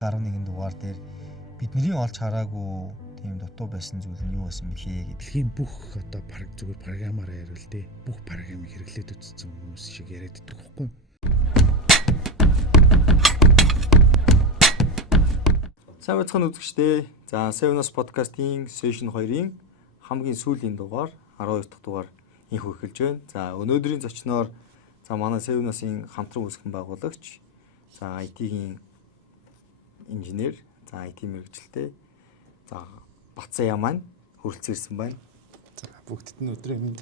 11 дугаар дээр бидний олж хараагүй тийм дутуу байсан зүйл нь юу байсан бэлээ гэдэг. Дэлхийн бүх одоо зүгээр програмаар яриул дээ. Бүх програмыг хэрэглээд үзсэн хүмүүс шиг яриад идэх байхгүй юу? Сайн байцгаана үзэгчдээ. За Seven-Us podcast-ийн session 2-ын хамгийн сүүлийн дугаар 12 дахь дугаар инх эхэлж байна. За өнөөдрийн зочноор манай Seven-Us-ийн хамтран үүсгэн байгуулагч, за IT-ийн инженер, за IT мэргэжилтэй, за Батцаяа маань хүрэлцэн ирсэн байна. За бүгдд нь өдрөө минь.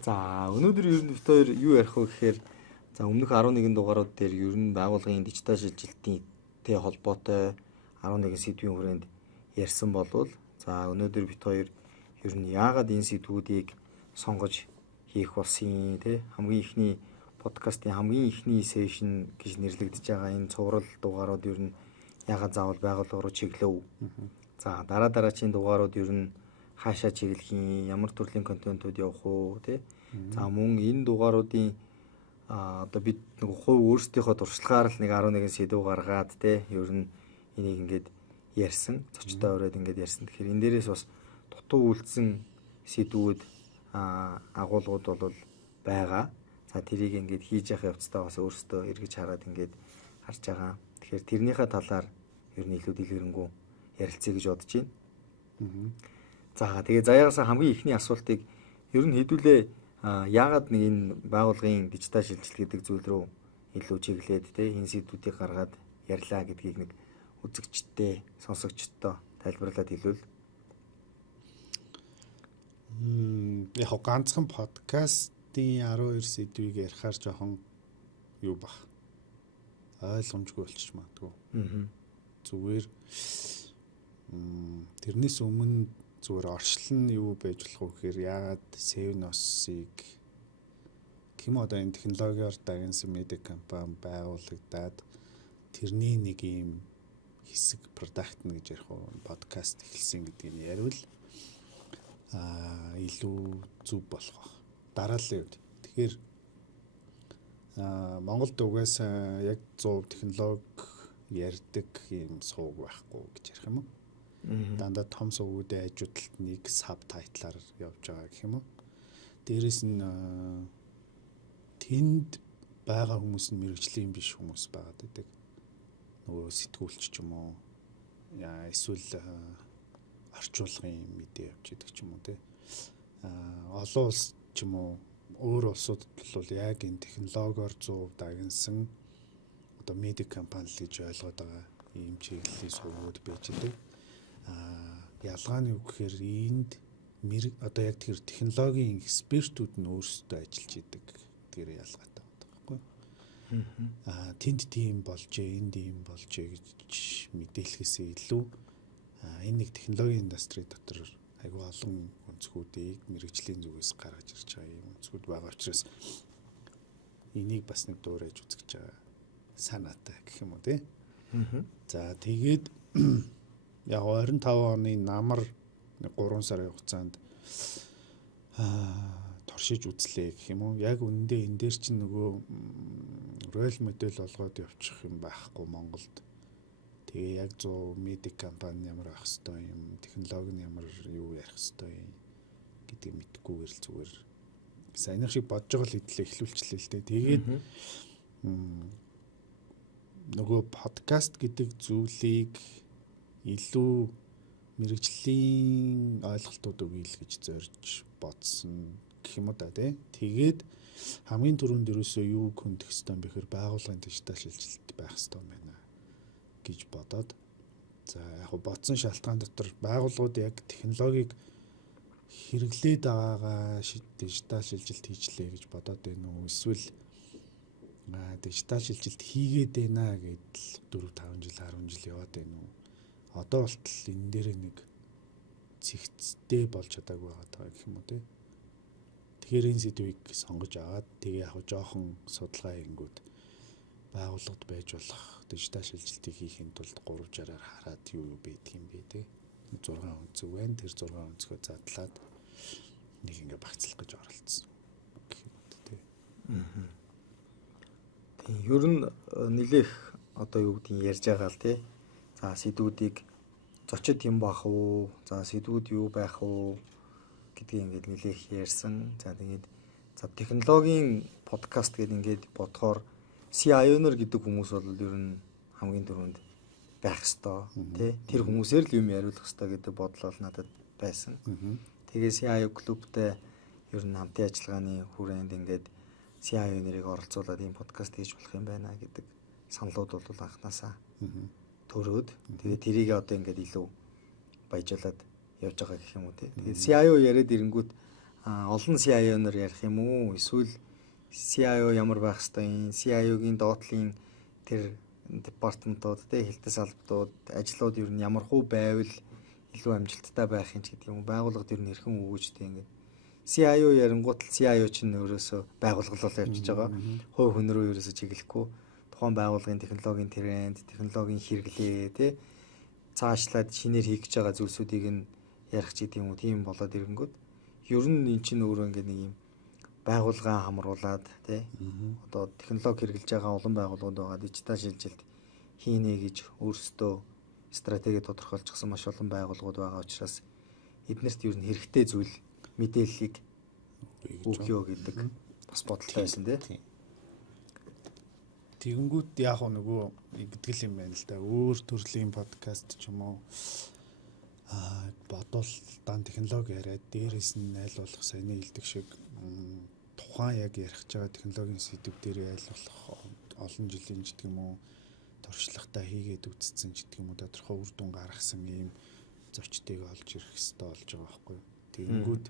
За өнөөдөр ер нь бид хоёр юу ярих вэ гэхээр, за өмнөх 11 дугаарууд дээр ер нь байгууллагын дижитал шилжилттэй холбоотой 11 сэдвийн хүрээнд ярьсан болвол, за өнөөдөр бид хоёр ер нь яагаад энэ сэдвүүдийг сонгож хийх болсон те, хамгийн ихний подкастын хамгийн ихний сешн гэж нэрлэгдэж байгаа энэ цуврал дугаарууд ер нь яагаад заавал байгууллага руу чиглэв. За дараагийн дугаарууд ер нь хаашаа чиглэх юм, ямар төрлийн контентууд явах уу те. За мөн энэ дугааруудын одоо бид нэг хувь өөрсдийнхөө туршлагаар л нэг 11 сэдв гаргаад те, ер нь энийг ингээд ярьсан, зочтой ороод ингээд ярьсан. Тэгэхээр энэ дээрээс бас дутуу үйлдсэн сэдвүүд агуулгууд бол байгаа. За тэрийг ингээд хийж явах явцдаа бас өөрсдөө эргэж хараад ингээд харж байгаа. Тэгэхээр тэрнийхээ талаар ер нь илүү дэлгэрэнгүй ярилцъя гэж бодож байна. За тэгээ заяагаас хамгийн ихний асуултыг ер нь хэдүүлээ яагаад нэг энэ байгууллагын дижитал шилжилт гэдэг зүйл рүү илүү чиглээд те энэ сэдвүүдийг гаргаад ярьлаа гэдгийг нэг үзэгчтэй, сонсогчтой тайлбарлаад хэлвэл. Яг ганцхан подкастын 12 сэдвийг ярихаар жоохон юу бах. Ойлгомжгүй болчих магадгүй. Зүгээр тэрнээс өмнө зүгээр орчлон юу байж болох вэ гэхээр яагаад Seven-Us-ыг гэм одоо энэ технологиор дагнсан медиа компани байгуулагдаад тэрний нэг юм хэсэг продакт нь гэж ярих уу подкаст эхэлсэн гэдгийг яриул илүү зүг болох баг. Дараалал үед. Тэгэхээр Монголд угаасаа яг 100 технологи ярьдаг юм сувг байхгүй гэж ярих юм уу? Дандаа том сувгуудын ажиудлалт нэг сабтайтлаар явж байгаа гэх юм уу? Дээрээс нь тэнд байгаа хүмүүс нь мэрэгжлийн биш хүмүүс байгаад байдаг. Нөгөө сэтгүүлч ч юм уу? Эсвэл орчуулгын мэдээ явж идэг ч юм уу те. Олон улс ч юм уу өөр улсуудад бол яг энэ технологиор 100% дагнсан одоо медиа компани л гэж ойлгоод байгаа ийм чиглэлийн сувгууд байж байгаа. Ялгаа нь юу гэхээр энд одоо яг тэр технологийн экспертүүд нь өөрсдөө ажиллаж идэг. Тэр ялгаатай байдаг байхгүй. Тэнд тийм болжээ, энд ийм болжээ гэж мэдээлэхээсээ илүү энэ нэг технологийн индастри дотор айгүй олон өнцгүүдийг мэрэгжлийн зүгээс гаргаж ирж байгаа юм өнцгүүд байгаа учраас энийг бас нэг дуурайж үзэж байгаа санаатай гэх юм уу тий. За тэгээд яг 25 оны намар 3 сарын хугацаанд туршиж үзлээ гэх юм уу. Яг үнэндээ энэ дээр чинь нөгөө рол модель болгоод явчих юм байхгүй Монголд. Тэгээ яг 100 медиа компани ямар авах хэвээр юм, технологи нь ямар юу ярих хэвээр юм гэдгийг мэдгүйгээр л зүгээр саяных шиг бодож байгаа л хэдлээ эхлүүлчихлээ л дээ. Тэгээд нөгөө подкаст гэдэг зүйлийг илүү мэрэгжлийн ойлголтууд өгье л гэж зорж бодсон гэх юм уу да тий. Тэгээд хамгийн түрүүнд ерөөсөө юу контекст юм бэхэр байгууллагын дижитал шилжилт байх хэрэгтэй юм байна гэж бодоод за яг бодсон шалтгаан дотор байгууллагууд яг технологиг хэрэглээд байгаагаа дижитал шилжилт хийчлээ гэж бодоод байна уу эсвэл дижитал шилжилт хийгээд байна гэдэл 4-5 жил 10 жил яваад байна уу одоо болтол энэ дээр нэг цэгцтэй болж чадаагүй байгаа гэх юм уу те. Тэгэхээр энэ сэдвийг сонгож аваад тэгээ яг жоохон судалгаа хийнгүүт байгууллагад байж болох дижитал шилжилтийг хийхин тулд 3-6-аар хараад юу байдаг юм бэ те. 6 өнцөг байна. Тэр 6 өнцгөө задлаад нэг ингээ багцлах гэж оролцсон. Тэ. Ер нь нэлээх одоо юу гэдгийг ярьж байгаа л тий. За сэдвүүдийг зочид юм бах уу? За сэдвүүд юу байх уу гэдгийг ингээд нэлээх ярьсан. За тэгээд за технологийн подкаст гэдэг ингээд бодохоор CIO-нор гэдэг хүмүүс бол ер нь хамгийн түрүүнд байх ёстой тий. Тэр хүмүүсээр л юм яриулах ёстой гэдэг бодол бол надад байсан. Тэгээ CIO клубтэй ер нь хамтын ажиллагааны хүрээнд ингээд CIO нэрийг оролцуулаад ийм подкаст хийж болох юм байна гэдэг саналуд бол анханасаа төрөөд тэгээ тэрийг одоо ингээд илүү баяжуулаад явж байгаа гэх юм уу тий. Тэгээ CIO яриад ирэнгүүт олон CIO-нор ярих юм уу? Эсвэл CIO ямар байх ёстой юм? CIO-гийн доотлын тэр департаментууд тий хэлтс албадууд ажлууд ер нь ямар хуу байвал илүү амжилттай байх юм ч гэдэг юм уу? Байгууллагад ер нь хэрхэн өгөөжтэй ингээд CIO ярингуут л CIO ч нөөсөө байгуулгалуулаад явчихж байгаа. Хувь хүн рүү ерөөсөө чиглэхгүй тухайн байгууллагын технологийн тренд, технологийн хэрэглээ тий цаашлаад шинээр хийх гэж байгаа зүйлсүүдийг нь ярих ч гэдэг юм уу? Тийм болоод ирэнгүүт ер нь эн чинь өөрөө ингээд нэг юм байгууллага хамруулад тий одоо технологи хэрэглэж байгаа олон байгууллагууд байгаа. Дижитал шилжилт хийнэ гэж өөрсдөө стратеги тодорхойлчихсан маш олон байгууллагууд байгаа учраас эднэрт ер нь хэрэгтэй зүйл мэдээллийг өгье гэдэг бас бодолтой байсан тий. Тэгэнгүүт яг нөгөө гэдэг юм байна л да. Өөр төрлийн подкаст ч юм уу бодвол дан технологи яриад дээрээс нь айл болох саяны хэлдэг шиг тухайн яг ярих байгаа технологийн сэдв дээр айл болох олон жилийн ч гэдэг юм уу туршлагатай хийгээд үтцсэн ч гэдэг юм уу тодорхой үр дүн гаргасан ийм зочдыг олж ирэх хэрэгтэй болж байгаа байхгүй. Тэгэнгүүт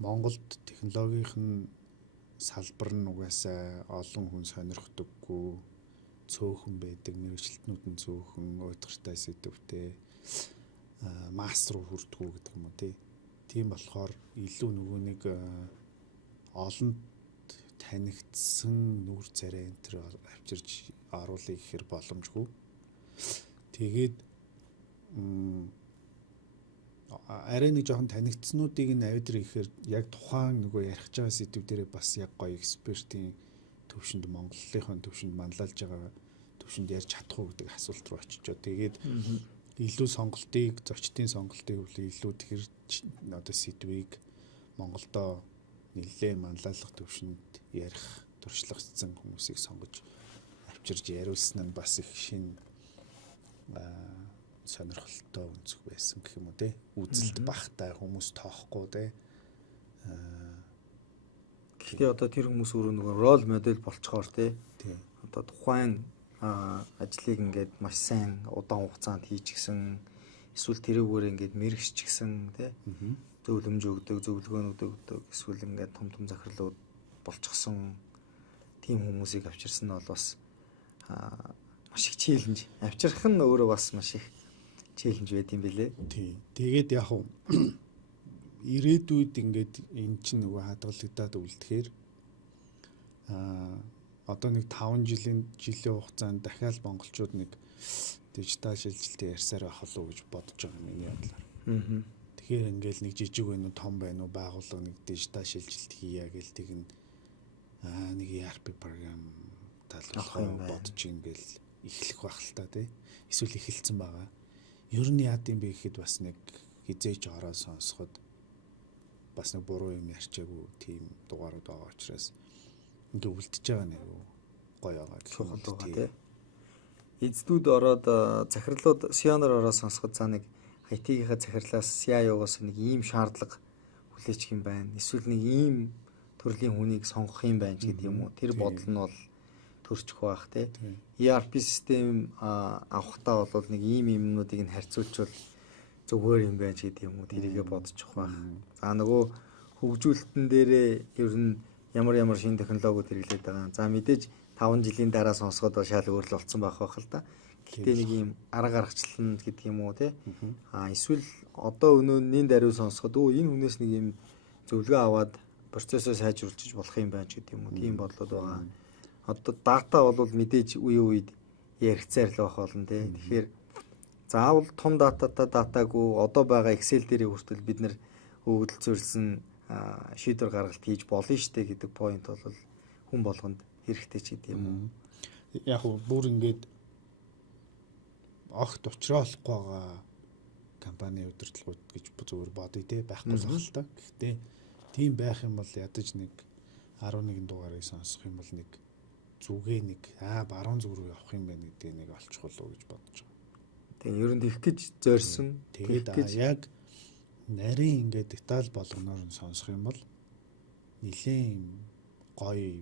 Монголд технологийн салбар нь угаасаа олон хүн сонирхдаггүй цөөхөн байдаг, мэргэжилтнүүд нь цөөхөн уйдгартай сэдвтэй масс руу хүрдэггүй гэдэг юм уу тийм болохоор илүү нөгөө нэг олонд танигдсан нүур царай энэ төр авчирч оруулах ихэр боломжгүй. Тэгээд арай нэг жоохон танигдснуудыг нь авид ирэхээр яг тухайн нөгөө ярих байгаа сэдв дээр бас яг гоё экспертийн төвшөнд Монголынхон төвшөнд манлайлж байгаа төвшөнд ярьж чадах уу гэдэг асуулт руу очичоо. Тэгээд илүү сонголтыг зочдын сонголтыг илүү тэр одоо сэдвийг Монголдо нэлээд манлайлах төвшөнд ярих туршлагацсан хүмүүсийг сонгож авчирж яриулсан нь бас их шин сонирхолтой өнцөг байсан гэх юм уу те үзэлт багтай хүмүүс тоохгүй те гэхдээ одоо тэр хүмүүс өөрөө нөгөө рол модель болцохоор те одоо тухайн ажлыг ингээд маш сайн удаан хугацаанд хийчихсэн эсвэл тэрүүгээр ингээд мэрэгччихсэн те зөвлөмж өгдөг зөвлөгөөнүүд өгдөг эсвэл ингээд том захирлууд болчихсон тийм хүмүүсийг авчирсан нь бол бас маш их челленж авчрах нь өөрөө бас маш их челленж байд юм билэ. Тий. Тэгээд яг хуу ирээдүйд ингээд эн чинь нөгөө хадгалагдаад үлдэхээр одоо нэг 5 жилийн хугацаанд дахиад монголчууд нэг дижитал шилжилтээр ярьсаар байх болов уу гэж бодож байгаа юм миний бодлоор. Тэгэхээр ингээл нэг жижиг байноу том байноу байгууллага нэг дижитал шилжилт хийя гээл тэг нэг ERP програм талбараа бодож ингээл эхлэх байх л та тий. Эсвэл эхэлсэн байгаа. Ер нь яад юм бэ гэхэд бас нэг хизээч ороо сонсоход бас нэг буруу юм ярьчаагүй тийм дугаарууд байгаа учраас ингээ үлдчихэж байгаа нэг гоё байгаа гэх юм тий. Эзлүүд ороод захирлууд CIO-нор ороод сонсоход за нэг IT-ийнхаа захирлаас CIO-гоос нэг ийм шаардлага хүлээчих юм байна. Эсвэл нэг ийм төрлийн хүнийг сонгох юм байна ч гэдэг юм уу. Тэр бодол нь бол төрчих байх тий. ERP систем авахтаа бол нэг ийм юмнуудыг нь харьцуулчвал зүгээр юм байна ч гэдэг юм уу. Тэрийгэ бодчих байх. За нөгөө хөгжүүлэлтэн дээрээ ер нь ямар шинэ технологиуд хэрэглээд байгаа. За мэдээж 5 жилийн дараа сонсоход шал өөр л болсон байх л да. Гэтэ нэг ийм арга гаргачлал гэдэг юм уу тий. Эсвэл одоо өнөөний даруй сонсоход энэ хүнээс нэг ийм зөвлөгөө аваад процессыг сайжруулчих болох юм байна ч гэдэг юм уу. Тийм бодлоод байгаа. Одоо дата бол мэдээж үе үед яригцаар л байх болно тий. Тэгэхээр заавал том датаагүй одоо байгаа Excel дээр хүртэл бид нэр өгөгдөл зөвлөсөн шийдвэр гаргалт хийж болно штэ гэдэг point бол хүн болгонд хэрэгтэй ч гэдэг юм уу. Яг бүр ингээд огт учруулахгүй байгаа компани удирдлагууд гэж зүгээр бодъё те байхгүй л ахал та. Гэхдээ тийм байх юм бол ядаж нэг 11 дугаарыг сонсох юм бол нэг зүгээ нэг баруун зүг рүү явах юм байна гэдэг нэг олчих болов уу гэж бодож байгаа. Тэгээ ер нь их гэж зорьсон. Тэгээд яг нарийн ингээд деталь болгоноор нь сонсох юм бол нэлээд гоё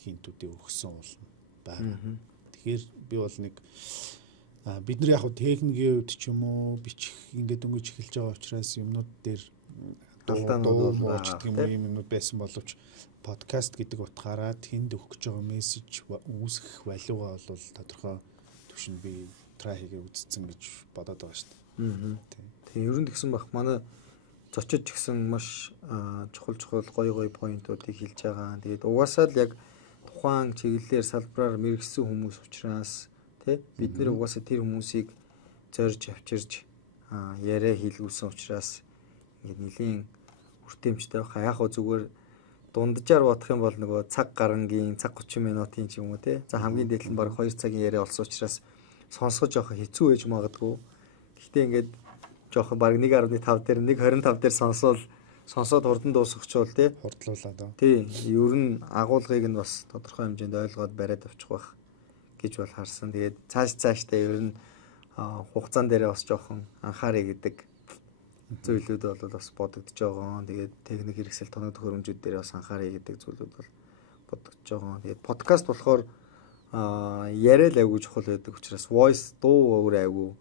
хинтүүдийг өгсөн болно байна. Тэгэхээр би бол нэг бид нар яг техникийн хувьд ч юм уу бичих ингээд өнгөж эхэлж байгаа учраас юмнууд дээр дуу мууч гэх юм уу юмнууд байсан боловч подкаст гэдэг утгаараа тэнд өгөх гэж байгаа мессеж үүсгэх валюугаа бол тодорхой түвшинд би трай хийгээ үзсэн гэж бодоод байгаа шүү дээ. Тэгээ ер нь тэгсэн баг манай зочид ч гэсэн маш чухал гоё поинтуудыг хэлж байгаа. Тэгээд угаасаа л яг тухайн чиглэлээр салбараар мэргэжсэн хүмүүс учраас тий бид нэр угаасаа тэр хүмүүсийг зорж авчирж яриа хийлгүүлсэн учраас ингээд нэлийн үртэмжтэй байх. Яг гоо зүгээр дунджаар бодох юм бол нөгөө цаг гарангийн цаг 30 минутын ч юм уу тий. За хамгийн дээд нь баг 2 цагийн яриа болсон учраас сонсгож явах хэцүү байж магадгүй. Гэхдээ ингээд жоохон баг 1.5 дээр 1.25 дээр сонсоод хурдан дуусгахчвал тий хурдлуулаад. Тий ер нь агуулгыг нь бас тодорхой хэмжээнд ойлгоод бариад авчих байх гэж бол харсан. Тэгээд цаашдаа ер нь хугацаан дээрээ бас жоохон анхаарай гэдэг зүйлүүд бол бас бодогдож байгаа. Тэгээд техник хэрэгсэл тоног төхөөрөмжүүд дээр бас анхаарай гэдэг зүйлүүд бол бодогдож байгаа. Тэгээд подкаст болохоор яриа л айгуу чухал байдаг учраас voice дуу өөр айгуу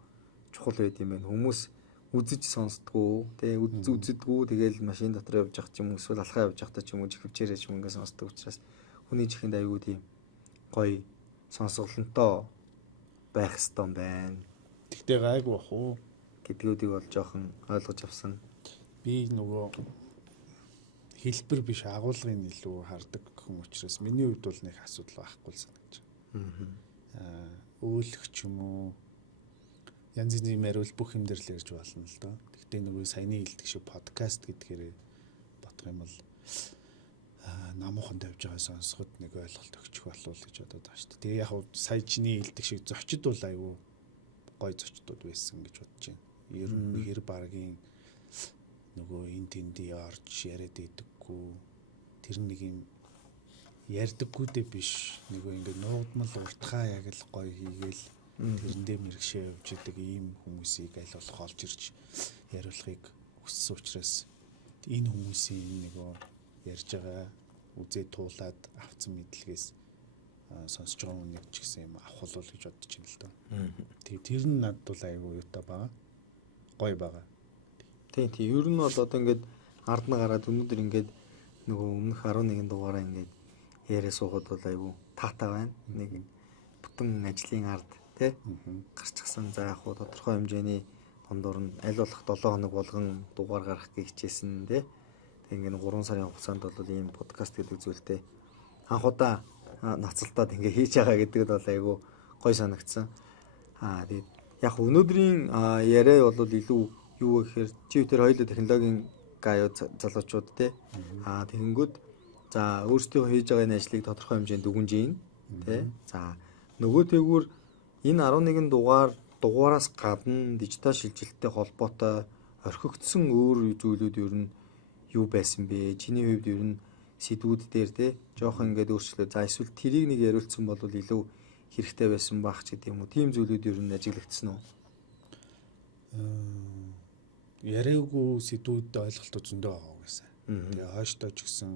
чухал байд юм байна. Хүмүүс үзэж сонсдгоо тий үзэдгүү тэгэл машин дотор явж явах юм эсвэл алхаа явж явах ч юм уу чихвчээрээ ч юм ингээ сонсдог учраас хүний чихэнд айгуу тийм гоё сонсголонтой байх ёстой юм байна. Тэгтээ гайгүй бах уу гэдгүүдийг бол жоохон ойлгож авсан. Би нөгөө хэлбэр биш агуулгын илүү хардаг хүн учраас миний хувьд бол нэг асуудал байхгүй л санагдаж байна. Өөлөх ч юм уу янз бүрийн яриул бүх юм дээр л ярьж болно л доо. Гэхдээ нөгөө саяны хэлдэг шиг подкаст гэдгээр бодох юм бол намуухан тавьж байгаа сонсоход нэг ойлголт өгчих болов уу гэж бодоод байгаа шүү дээ. Тэгээ яг сая чиний хэлдэг шиг зочид бол аюу гой зочдод байсан гэж бодож байна. Ер нь хэр баргийн нөгөө эн тэндий орж яриад идэггүй тэр нэг юм ярьдаггүй дээ биш нөгөө ингэ нуугдмал уртхаа яг л гой хийгээл тэрэндээ мэрэгшээ явж идэг ийм хүмүүсийг аль болох олж ирж яриулахыг хүссэн учраас энэ хүмүүсийн нөгөө ярьж байгаа үзээ туулаад авцсан мэдлэгээс сонсож байгаа хүн нэг ч гэсэн юм авах болов гэж бодож байна л доо. Тэгээ тэр нь надад бол аюу юутай байгаа. Гоё байгаа. Тийм ер нь бол одоо ингээд ард нь гараад өнөөдөр ингээд нөгөө өмнөх 11 дугаараа ингээд яриа суугаад бол аюу таатай байна. Нэг бүтэн ажлын ард тий гарчихсан за яг хуу тодорхой хэмжээний гондор нь аль болох 7 хоног болгон дугаар гаргахыг хичээсэн тий. Тэг ингээд 3 сарын хугацаанд бол ийм подкаст гэдэг зүйлтэй анх удаа нацалтаад ингээ хийж байгаа гэдэг нь бол айгүй гой санагдсан. Тэгээд яг өнөөдрийн яриа бол илүү юу гэхээр чи тэр хоёулаа технологийн гаяа залуучууд тий. Тэгэнгүүт за өөрсдөө хийж байгаа энэ ажлыг тодорхой хэмжээнд дүгнж ийн тий. За нөгөө тэгвэр энэ 11 дугаараас гадна дижитал шилжилттэй холбоотой орхигдсон өөр зүйлүүд ер нь юу байсан бэ? Чиний хувьд ер нь сэдвүүд дээр те жоохон ингээд өөрчлөлөө. За эсвэл тэрийг нэг яриулсан бол илүү хэрэгтэй байсан баах ч гэдэг юм уу. Тийм зүйлүүд ер нь ажиглагдсан уу? Яриаггүй сэдвүүд ойлголт зөндөө байгаа гэсэн. Тэгээ хойштоо ч гэсэн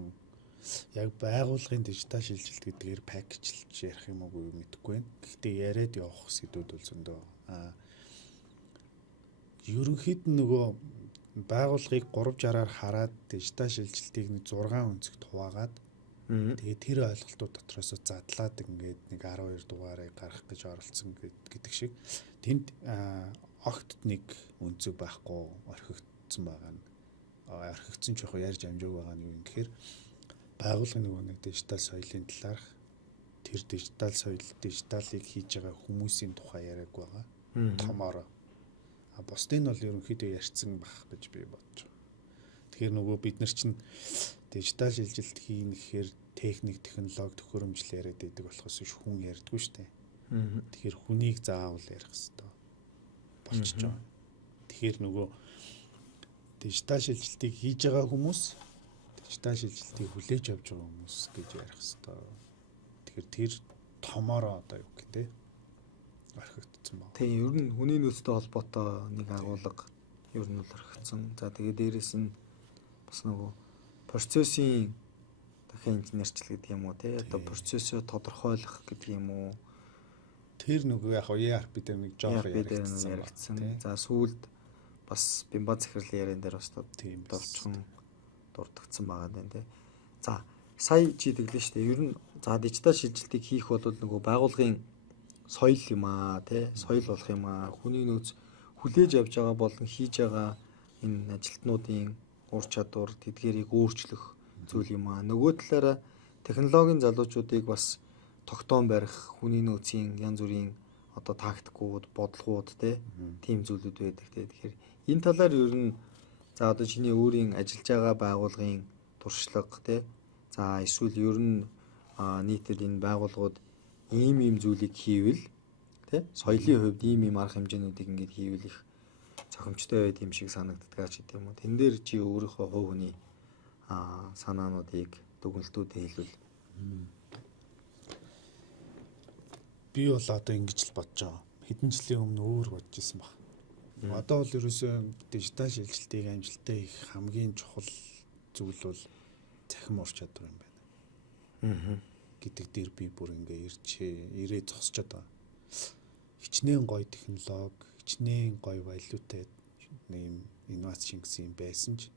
яг байгууллагын дижитал шилжилт гэдгээр пакэжлж ярих юм уу мэдэхгүй байна. Гэхдээ яриад явах сэдвүүд бол зөндөө. Ерөнхийд нь нөгөө байгууллагыг 360-аар хараад дижитал шилжилтийг нэг 6 өнцөгт хуваагаад тэгээд тэр ойлголтууд дотроос задлаад ингээд нэг 12 дугаарыг гаргах гэж оролцсон гэдэг шиг тэнд огт нэг өнцөг байхгүй орхигдсон байгаа нь орхигдсон ч яг ярьж амжаагүй байгаа нь юу юм гэхээр байгууллагын нөгөө нэг дижитал соёлын талаарх тэр дижитал соёл дижиталыг хийж байгаа хүмүүсийн тухай яриаг байгаа томоор бусдын нь бол ерөнхийдөө ярьсан байх гэж би бодож байна. Тэгэхээр нөгөө бид нар чинь дижитал шилжилт хийн гэхээр техник, технологи, төхөөрөмжл яриад байдаг болохоос хүн ярьдгүй шүү дээ. Тэгэхээр хүнийг заавал ярих хэрэгтэй. болчихж байгаа. Тэгэхээр нөгөө дижитал шилжилтийг хийж байгаа хүмүүс дижитал шилжилтийг хүлээж авч байгаа хүмүүс гэж ярих хэвээр. Тэгэхээр тэр томороо одоо юу гэх те орхигдсон байна. Тийм ер нь хүний нөөцтэй холбоотой нэг агуулга ер нь бол орхигдсон. За тэгээ дээрэс нь бас нөгөө процессын дахин инженерчил гэдэг юм уу те одоо процессыг тодорхойлох гэдэг юм уу. Тэр нөгөө яг ERP дээр нэг жоох яригдсан. За сүүлд бас бимба захирлын яриан дээр бас дурчхан дурдгдсан байгаа юм те. За сая чи тэглэн шүү дээ. Ер нь за дижитал шилжилтийг хийх бол нөгөө байгууллагын соёл юм аа тий соёл болох юм аа хүний нөөц хүлээж авч байгаа болон хийж байгаа энэ ажилтнуудын ур чадвар тэдгэрийг өөрчлөх зүйл юм аа нөгөө талаараа технологийн залуучуудыг бас тогтоон барих хүний нөөцийн янз бүрийн одоо тактикууд бодлогууд тийм зүйлүүд байдаг тий тэгэхээр энэ талаар ер нь за одоо чиний өөрийн ажиллаж байгаа байгууллагын туршлага тий за эсвэл ер нь нийтэд энэ байгууллагууд ийм зүйлийг хийвэл тий соёлын хувьд ийм арга хэмжээнүүдийг ингэж хийвэл их зохимжтой байд юм шиг санагддаг ч гэдэм юм. Тэн дээр чи өөрийнхөө хувь хүний санаануудыг дүгнэлтүүдэд хэлвэл би бол одоо ингэж л бодож байгаа. Хэдэн жилийн өмнө өөр бодож исэн баг. Одоо бол ерөөсөө дижитал шилжилтийг амжилттай хийх хамгийн чухал зүйл бол цахим ур чадвар юм байна. Гэдэг дээр би бүр ингээ ирээ зогсчод байгаа. Хичнээн гоё технологи, хичнээн гоё валютай нэм инновац шингэсэн юм байсан ч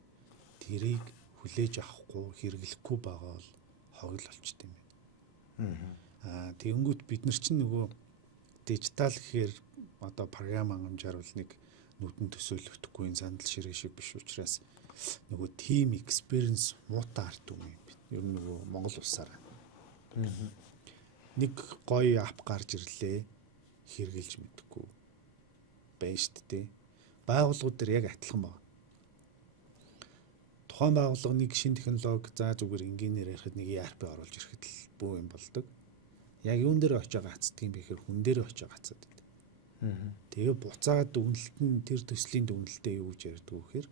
тэрийг хүлээж авахгүй хэрэглэхгүй байгаа бол хогл болчт юм байна. Тэгэнгүүт бид нар чинь нөгөө дижитал гэхээр одоо програм хангамжаар бол нэг нүдэн төсөөлөгдөхгүй сандал ширээ шиг биш учраас нөгөө team experience муутай арт юм байна. Ер нь нөгөө Монгол улсаар нэг гоё ап гарч ирлээ хэрглэж мэдхгүй байна шүү дээ. Байгууллагууд дээр яг адилхан байна. Тухайн байгууллага нэг шинэ технологи за зүгээр инженеэр ярихад нэг ERP оруулж ирэхэд л бөө юм болдог. Яг юун дээр очиж гацдаг юм бэ гэхээр хүн дээр очиж гацаад байдаг. Тэгээ буцаад дүгнэлт нь тэр төслийн дүгнэлтэд юу гэж ярьдаг вэ гэхээр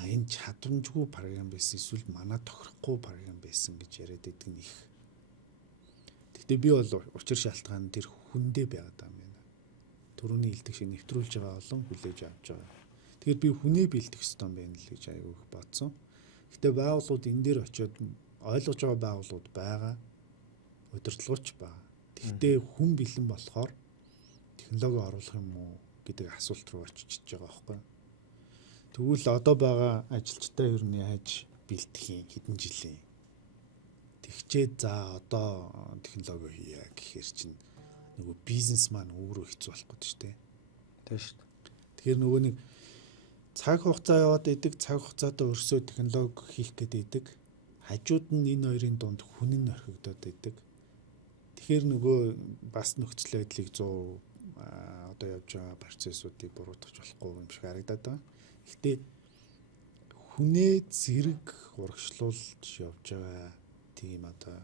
энэ чадамжгүй програм байсан эсвэл манай тохирохгүй програм байсан гэж яриад байдаг нэг. Гэхдээ би бол учир шалтгаан тэр хүндээ байгаад байгаа юм байна. Төрөний хилдэг шиг нэвтрүүлж байгаа олон хүлээж авч байгаа. Тэгэхээр би хүнээ бэлдэх ёстой юм байна л гэж аягүй их бодсон. Гэхдээ байгууллагууд энэ дээр очиод ойлгож байгаа байгууллагууд байгаа. Удирдлагч байгаа. Гэхдээ хүн бэлэн болохоор технологи оруулах юм уу гэдэг асуулт руу очиж байгаа байхгүй. Тэгвэл одоо байгаа ажилчтай ер нь яаж бэлдэх юм хэдэн жилийн. Тэгчээд за одоо технологи хийя гэхээр чинь нөгөө бизнес маань өөрөө хэцүү болох гэдэг шүү дээ. Тийм шүү дээ. Тэгэхээр нөгөө нэг цаг хугацаа яваад идэг цаг хугацаатай өрсөө технологи хийх гэдэг. Хажууд нь энэ хоёрын дунд хүн нь орхигдоод идэг. Тэгэхээр нөгөө бас нөхцөл байдлыг 100 одоо явж байгаа процессуудыг буруутгах болохгүй юм шиг харагдаад байна. Гэхдээ хүнээ зэрэг урагшлуулж явж байгаа тийм одоо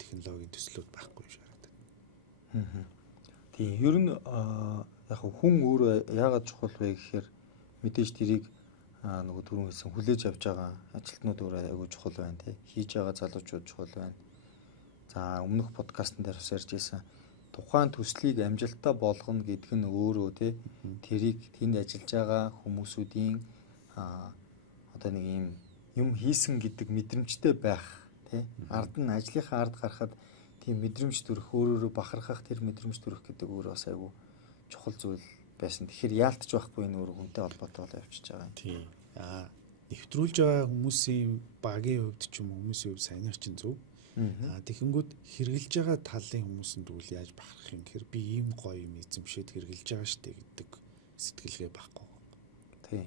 технологийн төслүүд байхгүй юм шиг харагдаад. Тийм ер нь яг хүн өөрөө яагаад чухал вэ гэхээр мэдээж тэрийг нөгөө түрүүн хэлсэн хүлээж авч байгаа ажилтнууд өөрөө аягүй чухал байна тий. Хийж байгаа залуучууд чухал байна. За өмнөх подкастн дээр бас ярьж байсан тухайн төслийг амжилттай болгоно гэдэг нь өөрөө тий тэрийг тэнд ажиллаж байгаа хүмүүсүүдийн одоо нэг юм хийсэн гэдэг мэдрэмжтэй байх тий ард нь ажлынхаа ард гарахад тийм мэдрэмж төрөх өөрөөрөө бахархах тэр мэдрэмж төрөх гэдэг өөрөө бас айгүй чухал зүйл байсан. Тэгэхээр яалтч байхгүй энэ өөр хүнтэй холбоотой бол явчихж байгаа юм. Тийм. Нэвтрүүлж байгаа хүмүүсийн багийн хувьд ч юм уу хүмүүсийн хувьд саяны чинь зөв. Тэгэнгүүт хэрглэж байгаа талын хүмүүсэнд тэгвэл яаж бахарах юм гэхээр би ийм гоё юм эзэмшээд хэрглэж байгаа штэ гэдэг сэтгэлгээ байхгүй. Тийм.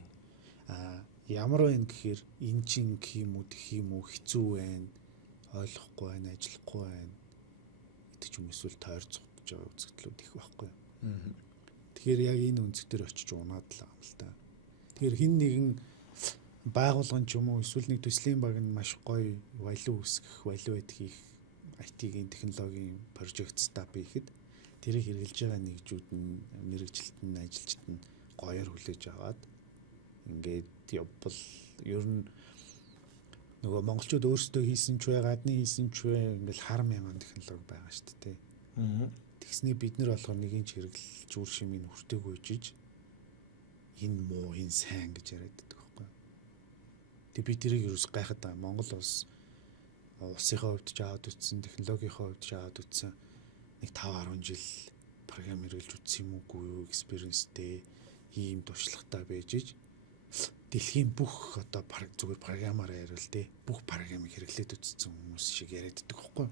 Ямар байна гэхээр эн чин гэх юм уу хэцүү байна, ойлгохгүй байна, ажиллахгүй байна гэдэг юм эсвэл тойрцогдож байгаа үзэгдлүүд их байхгүй. Тэгэхээр яг энэ өнцөг дээр очиж унаад л байгаа юм л та. Тэгэхээр хин нэгэн байгуулгын ч юм уу эсвэл нэг төслийн баг нь маш гоё валю үүсгэх, валю эд хийх IT-ийн технологийн прожект стап хийхэд тэрийг хэрэгжилж байгаа нэгжүүд нь мэрэгчлэлт нь ажилчид нь гоёор хүлээж аваад ингээд явбал ер нь нөгөө монголчууд өөрсдөө хийсэн ч бай, гадны хийсэн ч бай ингээл хар мянган технологи байгаа шүү дээ. Тэгснээ бид нар болгоо нэгийн ч хэрэглэж үр шимийг хүртээгүй жиж энэ муу энэ сайн гэж яриад байдаг байхгүй. Тэг би тэрийг юу ч гайхаад байгаа. Монгол улс улсынхаа хувьд ч аваад үтсэн, технологийнхаа хувьд ч аваад үтсэн нэг 5-10 жил програм хэрэглэж үтсэн юм уугүй юу, экспириенстэй ийм туршлагатай байж иж дэлхийн бүх одоо зүгээр програмаар яриул тэ бүх програмыг хэрэглээд үтсэн хүмүүс шиг яриад байдаг байхгүй.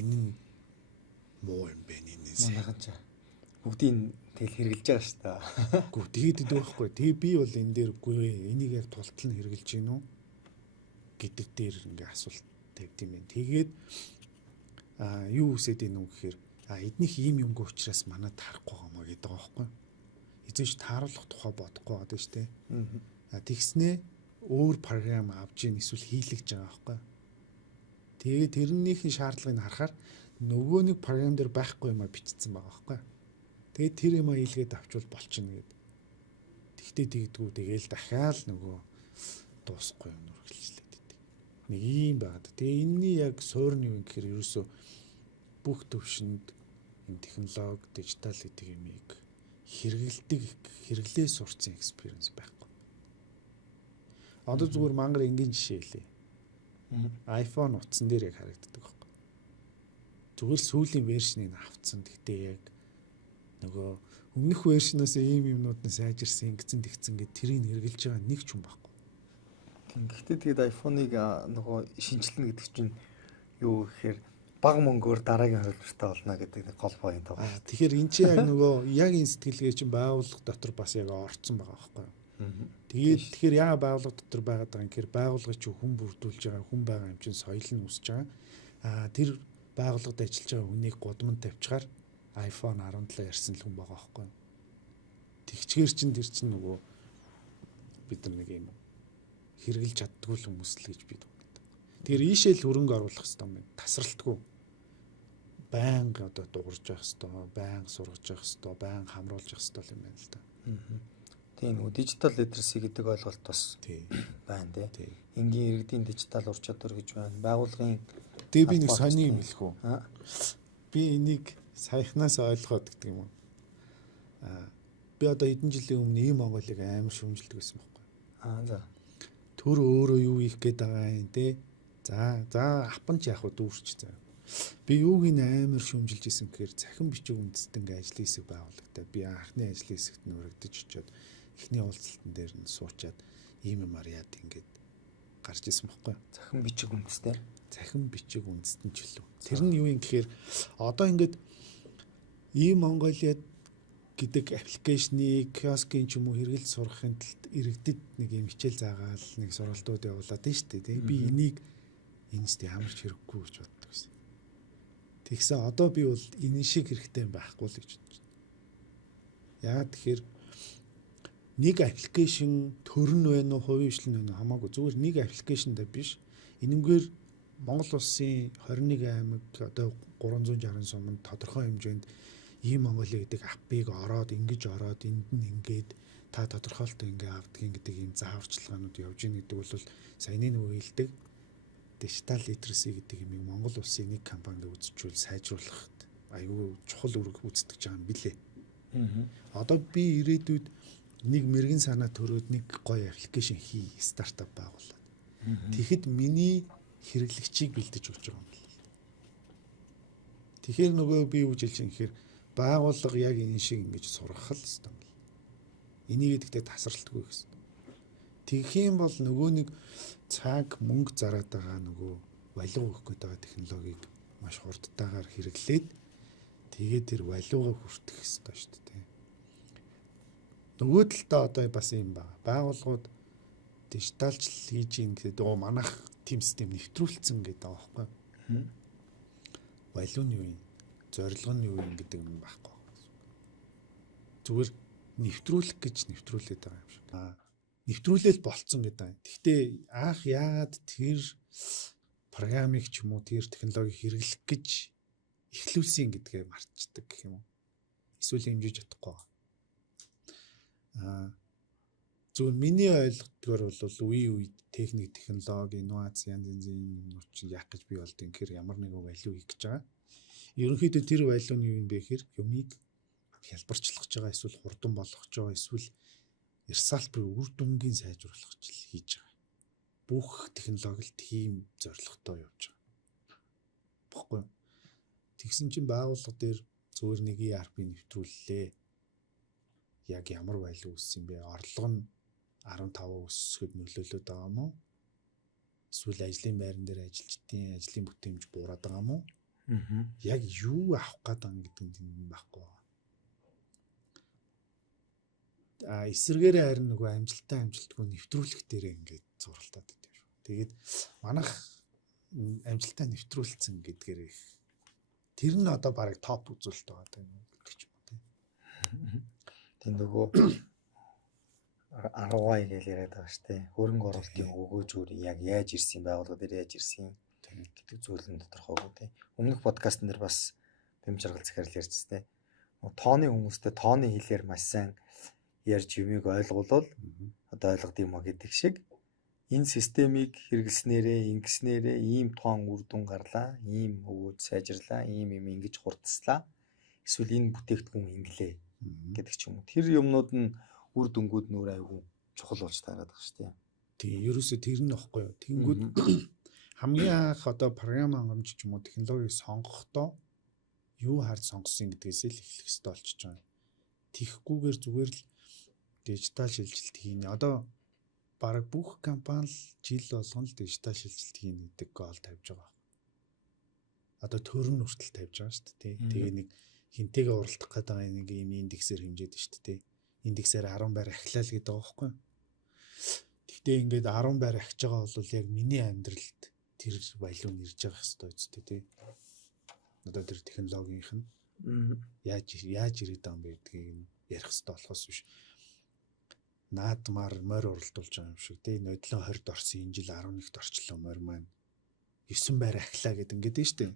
Энэ нь муу юм бэ энэ. Манайхан ч бүгдийг тэгэл хэрэглэж байгаа шүү дээ. Гүү тэгээд идэв байхгүй. Тэгээ би бол энэ дээр үгүй энийг яг тултал нь хэрэглэж гин үү гэдэг дээр ингээ асуулт тавьд юм байна. Тэгээд юу үсэд энэ үг гэхээр эднийх ийм юмгүй учраас манад харахгүй гомоо гэдэг байгаа байхгүй. Эзэж тааруулах тухай бодохгүй байгаа шүү дээ. Тэгснээ өөр програм авч ийн эсвэл хийлгэж байгаа байхгүй. Тэгээд тэрнийхээ шаардлагыг харахаар нөгөө нэг програм дээр байхгүй юм а бичсэн байгаа байхгүй. Тэгээд тэр юм а хийлгээд авчвал болчихно гэд. Тэгтээ тэгдгүү тэгээл дахиад нөгөө дуусахгүй юм үргэлжлээд идэг. Нэг юм байна. Тэгээ энэний яг суурь нь юу гэхээр ерөөсөө бүх төвшөнд энэ технологи, дижитал гэдэг юмыг хэрэглээ сурцсан экспириенс байхгүй. Одоо зүгээр мангар энгийн жишээ хэлээ. iPhone утсан дээр яг харагддаг байхгүй. Зүгээр сүүлийн вершнийг авцсан. Гэхдээ яг нөгөө өмнөх вершнээс ийм юмнууд нь сайжирсан, ингэсэн тэгсэн гэд тэрийг хэрэгжилж байгаа нэг ч юм байхгүй. Гэхдээ тэгээд iPhone-ыг нөгөө шинжилнэ гэдэг чинь юу гэхээр бага мөнгөөр дараагийн хувилбартай болно гэдэг нэг гол point байгаа. Тэгэхээр эн чинь яг нөгөө яг энэ сэтгэлгээ чинь байгууллага дотор бас яг орцсон байгаа байхгүй. Тэгэхээр яагаад байгууллага дотор байгаад байгаа юм гэхээр байгууллага чинь хүн бүрдүүлж байгаа, хүн байгаа юм чинь соёл нь үсэж байгаа. Тэр байгууллагад ажиллаж байгаа хүнийг гудамд тавьчихаар iPhone 17 ярьсан л хүн байгаа байхгүй. Тэгчгээр чинь тэр чинь нөгөө бид нар нэг юм хэрэгжилж чаддгүй л хүмүүс л гэж би думдаг. Тэгэхээр ийшээл хөрөнгө оруулах хэрэгтэй юм байна. Тасралтгүй. Байнга одоо дуурж явах хэрэгтэй, байнга сургаж явах хэрэгтэй, байнга хамруулж явах хэрэгтэй юм байна л да. Тийм нөгөө дижитал литерси гэдэг ойлголт бас байна тий. Энгийн иргэдийн дижитал ур чадвар гэж байна. Байгууллагын Тэгээ би нэг сони юм хэлэх үү? Би энийг саяхнаас ойлгоод гэдэг юм уу? Би одоо хэдэн жилийн өмнө ийм Монголыг амар шүүмжилдэг байсан байхгүй. За. Төр өөрөө юу хийх гээд байгаа юм те. За апан ч яг дүүрч заа. Би юуг ин амар шүүмжилж исэн гэхээр цахим бичиг үндэстэн ажлын хэсэг байгууллагатай. Би анхны ажлын хэсэгт нүрэгдэж очиод эхний уулзалтан дээр нь суучаад ийм юмар яад ингээд гарч исэн байхгүй. Цахим бичиг үндэстэн. Цахим бичиг үндэстэн ч лөө. Тэр нь юу юм гэхээр одоо ингээд ийм Монголиад гэдэг аппликейшнийг киоскын ч юм уу хэрэглэж сурахын тулд иргэдэд нэг юм хичээл заагаал нэг сургалтууд явуулаад тийм шүү дээ. Би энийг энэст ямар ч хэрэггүй гэж боддог гэсэн. Тэгсэн одоо би бол энэ шиг хэрэгтэй байхгүй л гэж бодож байна. Яагаад тэгэхээр нэг аппликейшн төрн байна уу, хувийн хвшлэн байна уу хамаагүй зүгээр нэг аппликейшндээ биш. Энэнгээр Монгол улсын 21 аймаг одоо 360 суманд тодорхой хэмжээнд ийм Монголиа гэдэг аппыг ороод энд нь ингээд та тодорхойлолт ингээ авдгийн гэдэг ийм зааварчилгаанууд явж ийн гэдэг бол саяны нөгөө хэлдэг дижитал литерси гэдэг юмыг Монгол улсын нэг компанид үзчихвэл сайжруулах аюу чухал үүрэг үүсгэж байгаа юм билээ. Одоо би ирээдүйд нэг мэрэгэн санаа төрөөд нэг гоё аппликейшн хий стартап байгуулад. Тэгэхэд миний хэрэглэгчийг бэлдэж өгч байгаа юм байна. Тэгэхээр нөгөө би юу хэлж байгаа юм гэхээр байгууллага яг энэ шиг ингэж сургах л ёстой юм. Энийг гэдэгтээ тасралтгүй гэсэн. Тэгэх юм бол нөгөө нэг цаг мөнгө зараад байгаа нөгөө валуу өгөх гээд байгаа технологиг маш хурдтайгаар хэрэглээд тэгээд тэр валуугаа хүртэх ёстой шүү дээ. Нөгөө талдаа одоо бас юм байна. Байгууллагууд дижиталчл хийж ийн гэдэг манайх тим систем нэвтрүүлсэн гэдэг байгаа байхгүй. Валуу нь юу юм? Зорилго нь юу юм гэдэг юм байхгүй. Зүгээр нэвтрүүлэх гэж нэвтрүүлээд байгаа юм шиг. Нэвтрүүлэл болцсон гэдэг. Гэхдээ анх яагаад тэр програмыг ч юм уу тэр технологиг хэрэглэх гэж эхлүүлсэн гэдгээ мартчихдаг гэх юм уу. Эсвэл хэмжиж чадахгүй. Зөвхөн миний ойлгодгоор бол үе үед техник, технологи, инновац янз янзын юмнууд чинь яах гэж бий болд юм гэхээр ямар нэгэн value хийх гэж байгаа. Ерөнхийдөө тэр value нь юу юм бэ гэхээр юмыг хялбарчлах гэж байгаа, эсвэл хурдан болгох гэж байгаа, эсвэл ерсаалбарын үр дүнгийн сайжруулах гэж хийж байгаа. Бүх технологи л тийм зорилготой явж байгаа. Баггүй. Тэгсэн чинь байгууллага дээр зөвөр нэг ERP нэвтрүүллээ. Яг ямар value үүссэн бэ? Орлого нь 15% өсөхөд нөлөөлөд байгаа юм уу? Эсвэл ажлын байран дээр ажилчдын ажлын бүтээмж буураад байгаа юм уу? Яг юу авах гээд байгаа гэдэг нь байхгүй. Эсвэргээрээ харин нөгөө амжилтгүй нэвтрүүлэх дээр ингээд зуралтаад байдаг шүү. Тэгээд манайх амжилтаа нэвтрүүлсэн гэдгээр тэр нь одоо барыг топ үзүүлэлт байгаа гэдэг ч юм уу тийм. Тийм нөгөө ROI гэж яриад байгаа шүү дээ. Хөрөнгө оруулалтын өгөөж өөр яг яаж ирсэн байгууллага дээр яаж ирсэн гэдэг зүйл нь тодорхойгүй тийм. Өмнөх подкаст нэр бас бэмж жаргал захирал ярьжтэй. Тооны хүмүүстэй тооны хэлээр маш сайн ярьж юмыг ойлгуулвал одоо ойлгод юм а гэдэг шиг энэ системийг хэрэглэснээрээ ингэснээрээ ийм тоон үр дүн гарлаа, ийм өгөөж сайжрлаа, ийм юм ингэж хурдслаа. Эсвэл энэ бүтээгдэхүүн инглээ гэдэг ч юм уу. Тэр юмнууд нь үр дүнгууд нөр айгүй чухал болж таараад байгаа шүү дээ. Тийм, ерөөсөө тэр нь баггүй юу. Тэнгүүд хамгийн анх одоо програм хангамж ч юм уу технологиг сонгохдоо юу харж сонгосон гэдгээс л эхлэх хэрэгтэй болчихж байгаа. Тихгүйгээр зүгээр л дижитал шилжилт хийнэ. Одоо бараг бүх компани л жил болгон л дижитал шилжилт хийнэ гэдэг гол тавьж байгаа. Одоо төрн хүртэл тавьж байгаа шүү дээ. Тэгээ нэг хинтэйгээ уралдах гэдэг нэг юм индексээр хэмжээд шүү дээ. Индексээр 10 байр ахлаа л гэдэг байгаа байхгүй юу? Гэхдээ ингээд 10 байр ахиж байгаа бол яг миний амьдралд тэр value нэрж байгаа хэвээр үстэй тий. Одоо тэр технологийнх нь яаж ирээд байгаа юм бэ гэдгийг ярих хэвээр болохоос биш. Наадмаар морь уралдуулж байгаа юм шиг тий. Нодлон 20-д орсон энэ жил 11-д орчлоо морь маань 9 байр ахлаа гэдэг ингээд дээ шүү дээ.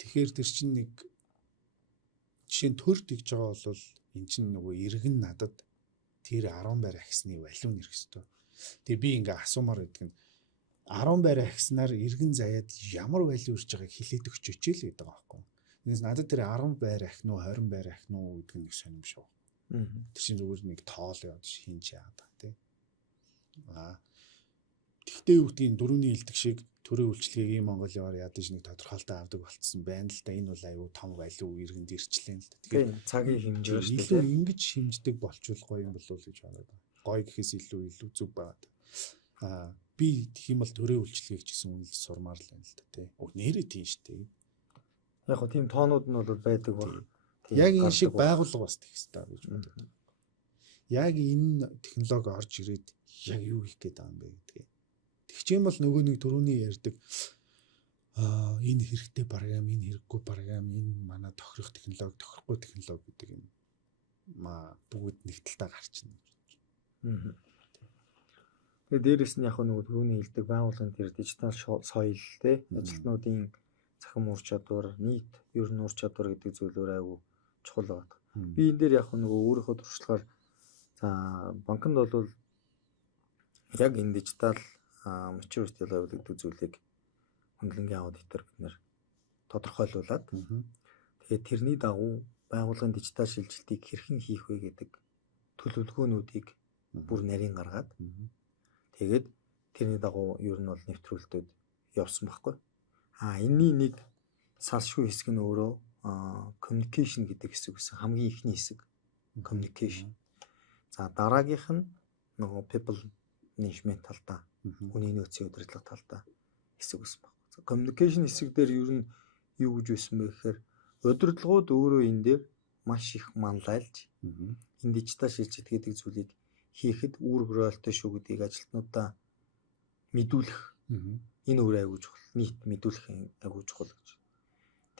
Тэгэхээр тэр чинь нэг жишээ нь төр тэгж байгаа бол эн чинь нөгөө иргэн надад тэр 10 байр ахсны value нэрх хэвээр. Тэгээ би ингээ асуумаар байдаг нь 10 байр ахснаар иргэн заяад ямар value ирж байгааг хэлээд өгчөөч л гэдэг байгаа байхгүй. Тэгээс надад тэр 10 байр ах нь 20 байр ах нь гэдэг нэг сонирм шүү. Тэр чинь зүгээр нэг тоол яваад хинч яагаад тий. Тэгтээ юу гэдгийг дөрөвний хэлдэг шиг төрийн үйлчлэгийг Монголоор ядаж нэг тодорхойлолтоо авдаг болцсон байна л да. Энэ бол аюу том value иргэнд ирчлээ л да. Тэгэхээр цагийн хэмжээ шүү дээ. Илүү ингэж хэмждэг болчвол гоё юм болов уу гэж бодоод байна. Гоё гэхээс илүү зүг байна. Би тэгэх юм бол төрийн үйлчлэгийг ч гэсэн үнэлж сурмаар л байна л да тий. Нэрээ тийм шүү дээ. Яг гоо тийм тоонууд нь бол байдаг ба. Яг энэ шиг байгууллага бас тэгэх хэрэгтэй гэж боддог. Яг энэ технологи орж ирээд яг юу хийх гээд байгаа юм бэ гэдгийг. Тэгэх юм бол нөгөө нэг дөрөвний ярьдаг энэ хэрэгтэй програм, энэ хэрэггүй програм, энэ манай тохирох технологи, тохирохгүй технологи гэдэг юм бүгд нэгдэлтэй гарчна гэж байна. Тэгээ дээрэс нь яг нөгөө дөрөвний хэлдэг байгууллагын тэр дижитал соёл те ажилтнуудын цахим ур чадвар, нийт ер нь ур чадвар гэдэг зүйлөөр айгүй чухал байна. Би энэ дээр яг нөгөө өөрийнхөө туршлагаар за банкнд бол яг энэ дижитал maturity level гэдэг зүйлийг хөндлөнгийн аудитор бид нэр тодорхойлуулад тэгээд тэрний дагуу байгууллагын дижитал шилжилтийг хэрхэн хийх вэ гэдэг төлөвлөгөөнүүдийг бүр нарийн гаргаад тэгээд тэрний дагуу ер нь бол нэвтрүүлэлтүүд явсан байхгүй. Энэний нэг салшгүй хэсэг нь өөрөө communication гэдэг хэсэг гэсэн хамгийн ихний хэсэг communication. За дараагийнх нь нөгөө people management талдаа хүний нөөцийн удирдлага талдаа хэсэг байсан баг. Communication хэсэг дээр ер нь юу гэж байсан бэ гэхээр удирдлагууд өөрөө энэ дээр маш их манлайлж энэ дижитал шилжилт гэдэг зүйлийг хийхэд үр хөрөөлтөй шүү гэдгийг ажилтнуудаа мэдүүлэх энэ өөр айгуу чухал. Нийт мэдүүлэх айгуу чухал гэж.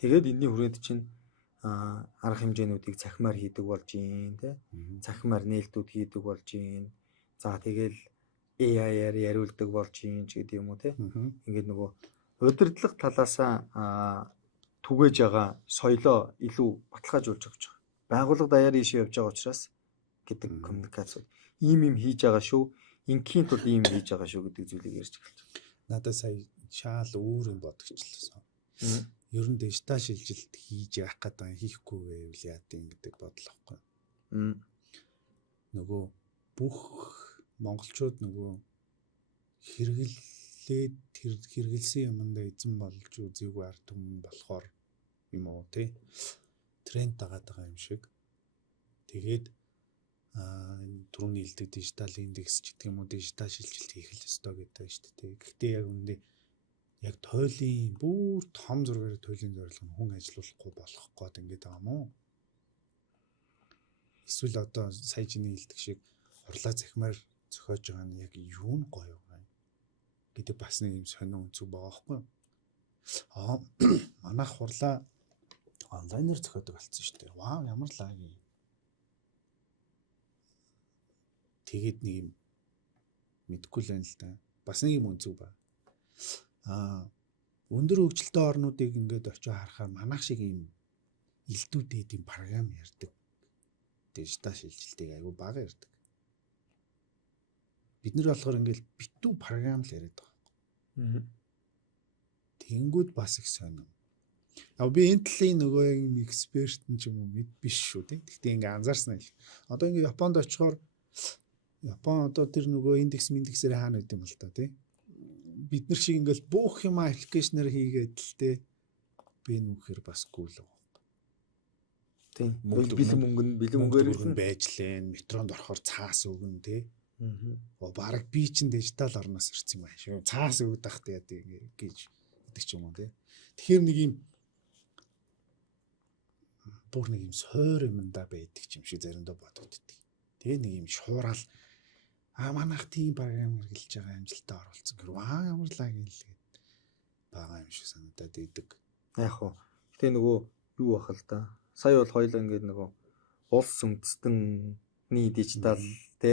Тэгээд энэний хүрээнд чинь арга хэмжээнүүдийг цахимаар хийдэг болж юм те. Цахимаар нээлтүүд хийдэг болж юм. За тэгэл AI-аар яриулдаг болж юм ч гэдэг юм уу те. Ингээд нөгөө удирдлага талаасаа түгэж байгаа соёлоо илүү баталгаажуулж өгч байгаа. Байгууллага даяар ийшээ явж байгаа учраас гэдэг коммуникацууд ийм юм хийж байгаа шүү. Ингийн тулд ийм хийж байгаа шүү гэдэг зүйлийг ярьж эхэлж байна. Надад сая шаал өөр юм бодогчлаа. Ер нь дижитал шилжилт хийж яах гэдэг хийхгүй байвал яа гэдэг бодлоо хгүй. Нөгөө бүх монголчууд нөгөө хэрэгэлсэн юмдаа эзэн болж үзээгүй ард түмэн болохоор юм уу тий тренд дагаад байгаа юм шиг. Тэгээд түрүүний хэлдэг дижитал индекс ч гэдэг юм уу дижитал шилжилт хийх л ёстой гэдэг шүү дээ. Гэхдээ яг үндэ яг тойлын бүр том зургаар тойлын зорилго нь хүн ажилуулахгүй болох гээд ингээд байгаа юм уу? Эсвэл одоо сая чиний хэлдэг шиг хурлаа захимаар зохиож байгаа нь яг юу нь гоё юм гэдэг бас нэг юм сонио үнцэг байгаа байхгүй юу? Манайх хурлаа онлайнаар зохиодог болсон шүү дээ. Вау, ямар лаги. Тэгээд нэг юм мэдгүй л байна л да. Бас нэг юм үнцэг ба. Өндөр хөгжилтэй орнуудыг ингээд очиж харахаар манайх шиг юм элдвүүдэд юм програм ярьдаг. Дижитал шилжилтийг аягүй бага ярьдаг. Бид нэр болохоор ингээд битүү програм л яриад байгаа. Тэнгүүд бас их сонио. Яг би энэ талын нөгөө юм эксперт ч юм уу мэд биш шүү дээ. Гэхдээ ингээд анзаарсан л. Одоо ингээд Японд очихоор Япон одоо тэр нөгөө индексээр хаана байд юм бол та тий. Бид нар шиг ингээл бүх юм аппликейшнээр хийгээд л те би нүхээр бас гүйл байгаа. Тийм. Бэлэн мөнгөөр нь байж лээ. Метронд орохоор цаас өгнө те. Бараг би чин дижитал орноос ирсэн юм аа шүү. Цаас өгдөг тахтай яа гэж гэдэг ч юм уу те. Тэгэхээр нэг юм бүр нэг юм сойр юмдаа байдаг юм шиг заримдаа бодогддөг. Тэгээ нэг юм шуурал манайх тийм програм хэрэгжилж байгаа амжилтаа оруулсан. Ваа ямар лаг хэлгээд байгаа юм шиг санагдаад идэг. Яг хөө. Гэтэ нөгөө юу бах л да. Сая бол хоёул ингээд нөгөө улс үндэстэнний дижитал те